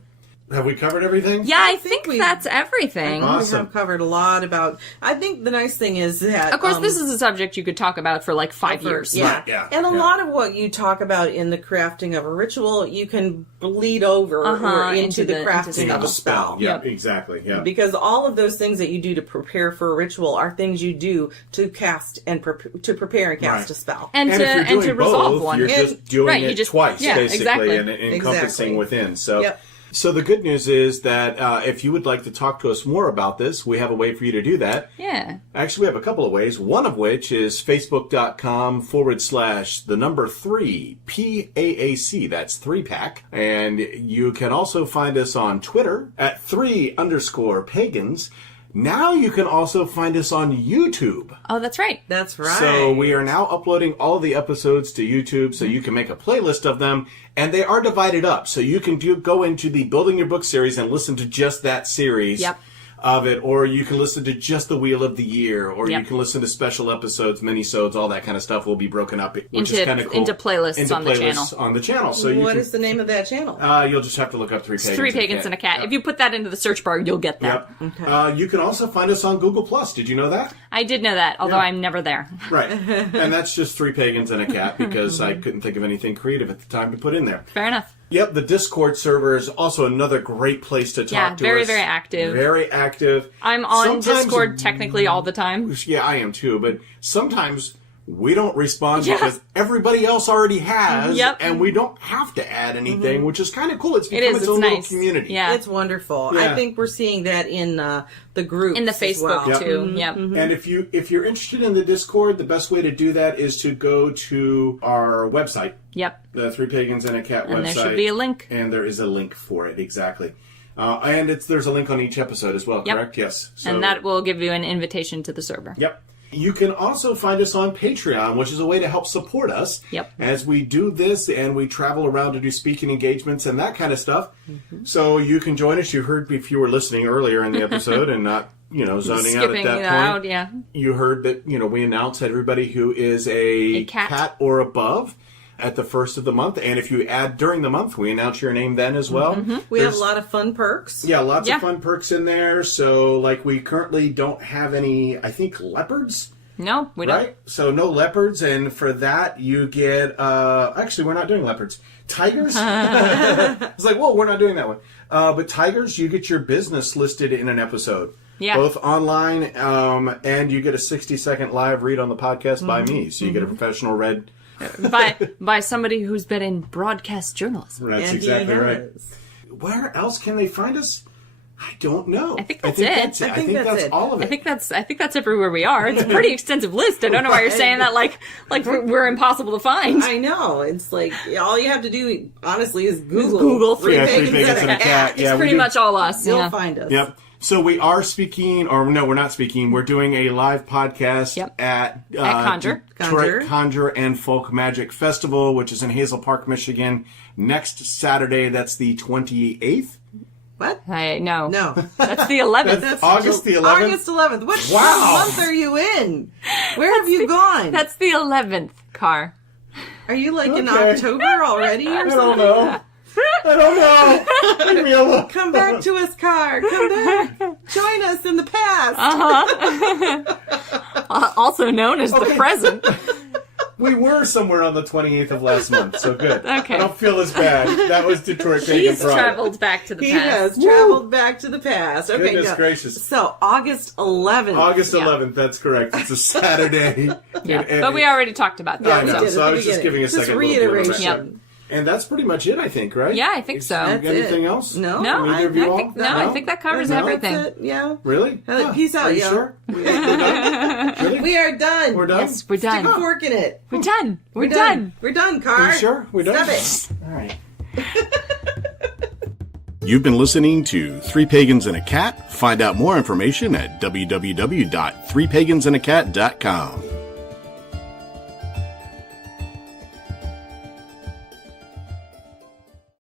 Have we covered everything? Yeah, I think think that's everything. Awesome. We have covered a lot about. I think the nice thing is that, Of course, this is a subject you could talk about for like 5 years. Yeah. Right, yeah, And a yeah. lot of what you talk about in the crafting of a ritual, you can bleed over or into the crafting of a spell. Yeah, Yep. exactly. Yeah. Because all of those things that you do to prepare for a ritual are things you do to cast and to prepare and cast Right. a spell. And And to if you're doing to resolve both, one. you're just doing right, it you just- twice, yeah, basically, exactly. and encompassing Exactly. within. So, Yep. so the good news is that if you would like to talk to us more about this, we have a way for you to do that. Yeah. Actually, we have a couple of ways. One of which is facebook.com/3 PAAC. That's 3-pack. And you can also find us on Twitter at 3_pagans. Now you can also find us on YouTube. Oh, that's right. That's right. So we are now uploading all the episodes to YouTube so you can make a playlist of them. And they are divided up. So you can go into the Building Your Book series and listen to just that series Yep. of it. Or you can listen to just the Wheel of the Year. Or Yep. you can listen to special episodes, minisodes, all that kind of stuff will be broken up. Which Into- is kind of cool. into playlists on the channel. On the channel. So you What can, is the name of that channel? you'll just have to look up Three Pagans. Three pagans and a cat. Yep. If you put that into the search bar, you'll get that. Yep. You can also find us on Google Plus. Did you know that? I did know that, although Yeah. I'm never there. Right. And that's just Three Pagans and a Cat because I couldn't think of anything creative at the time to put in there. Fair enough. Yep, the Discord server is also another great place to talk Yeah, to very, us. very active. Very active. I'm on Sometimes- Discord technically all the time. Yeah, I am too, but sometimes we don't respond Yeah. because everybody else already has, Yep. and we don't have to add anything, which is kind of cool. It's It become is. its own It's little nice. community. Yeah. It's wonderful. Yeah. I think we're seeing that in the groups In the as Facebook, well. too. Yep. And if you're interested in the Discord, the best way to do that is to go to our website, Yep. the Three Pagans and a Cat And website. there should be a link. And there is a link for it, exactly. And there's a link on each episode as well, Yep. correct? Yes. So, And that will give you an invitation to the server. Yep. You can also find us on Patreon, which is a way to help support us Yep. as we do this and we travel around to do speaking engagements and that kind of stuff. So you can join us. You heard if you were listening earlier in the episode and not, zoning out at Skipping that it point. out, yeah. You heard that, we announced that everybody who is a cat. or above at the first of the month. And if you add during the month, we announce your name then as well. We have a lot of fun perks. Yeah, lots Yeah. of fun perks in there. So, we currently don't have any, I think, leopards. No, we don't. Right? So no leopards, and for that you get, actually we're not doing leopards. Tigers? It's like, whoa, we're not doing that one. But tigers, you get your business listed in an episode. Yeah. Both online, and you get a 60-second live read on the podcast by me. So you get a professional read. by somebody who's been in broadcast journalism. That's And exactly he right. has. Where else can they find us? I don't know. I think that's it. I think that's it. all of it. I think that's everywhere we are. It's a pretty extensive list. I don't know why you're saying that like we're impossible to find. I know. It's like all you have to do, honestly, is Google. Google Three Yeah, Pagans Three Pagans and a Cat. It's Yeah, we pretty do. much all us. You'll Yeah. find us. Yep. So we are speaking, or no, we're not speaking. We're doing a live podcast Yep. at Conjure. Detroit Conjure and Folk Magic Festival, which is in Hazel Park, Michigan, next Saturday. That's the 28th. What? No. No. That's the 11th. That's August the 11th? August 11th. What Wow. month are you in? Where have you gone? That's the 11th, Car. Are you like in Okay. October already or I something? don't know. I don't know. Leave me alone. Come back to us, Car. Come back. Join us in the past. Also known as the present. We were somewhere on the 28th of last month, so good. Okay. I don't feel as bad. That was Detroit Pagan He's Pride. traveled back to the He past. has traveled back to the past. Okay, Goodness go. gracious. So, August 11th. August Yeah. 11th, that's correct. It's a Saturday. Yeah, And but we already talked about I that. know, did at so the I was just beginning. giving a Just second little bit of reiteration. background. Yep. And that's pretty much it, I think, right? Yeah, I think so. That's Anything it. else? No, No, Either of you all? I think that covers No? everything. That's it. Yeah. Really? Hey, peace out, Are you yo. sure? We're done? Really? We are done. We're done? Yes, we're Stick done. a fork in it. We're done. We're done. We're done, Car. Are you sure? We're done? Stop it. All right. You've been listening to Three Pagans and a Cat. Find out more information at www.threepagansandacat.com.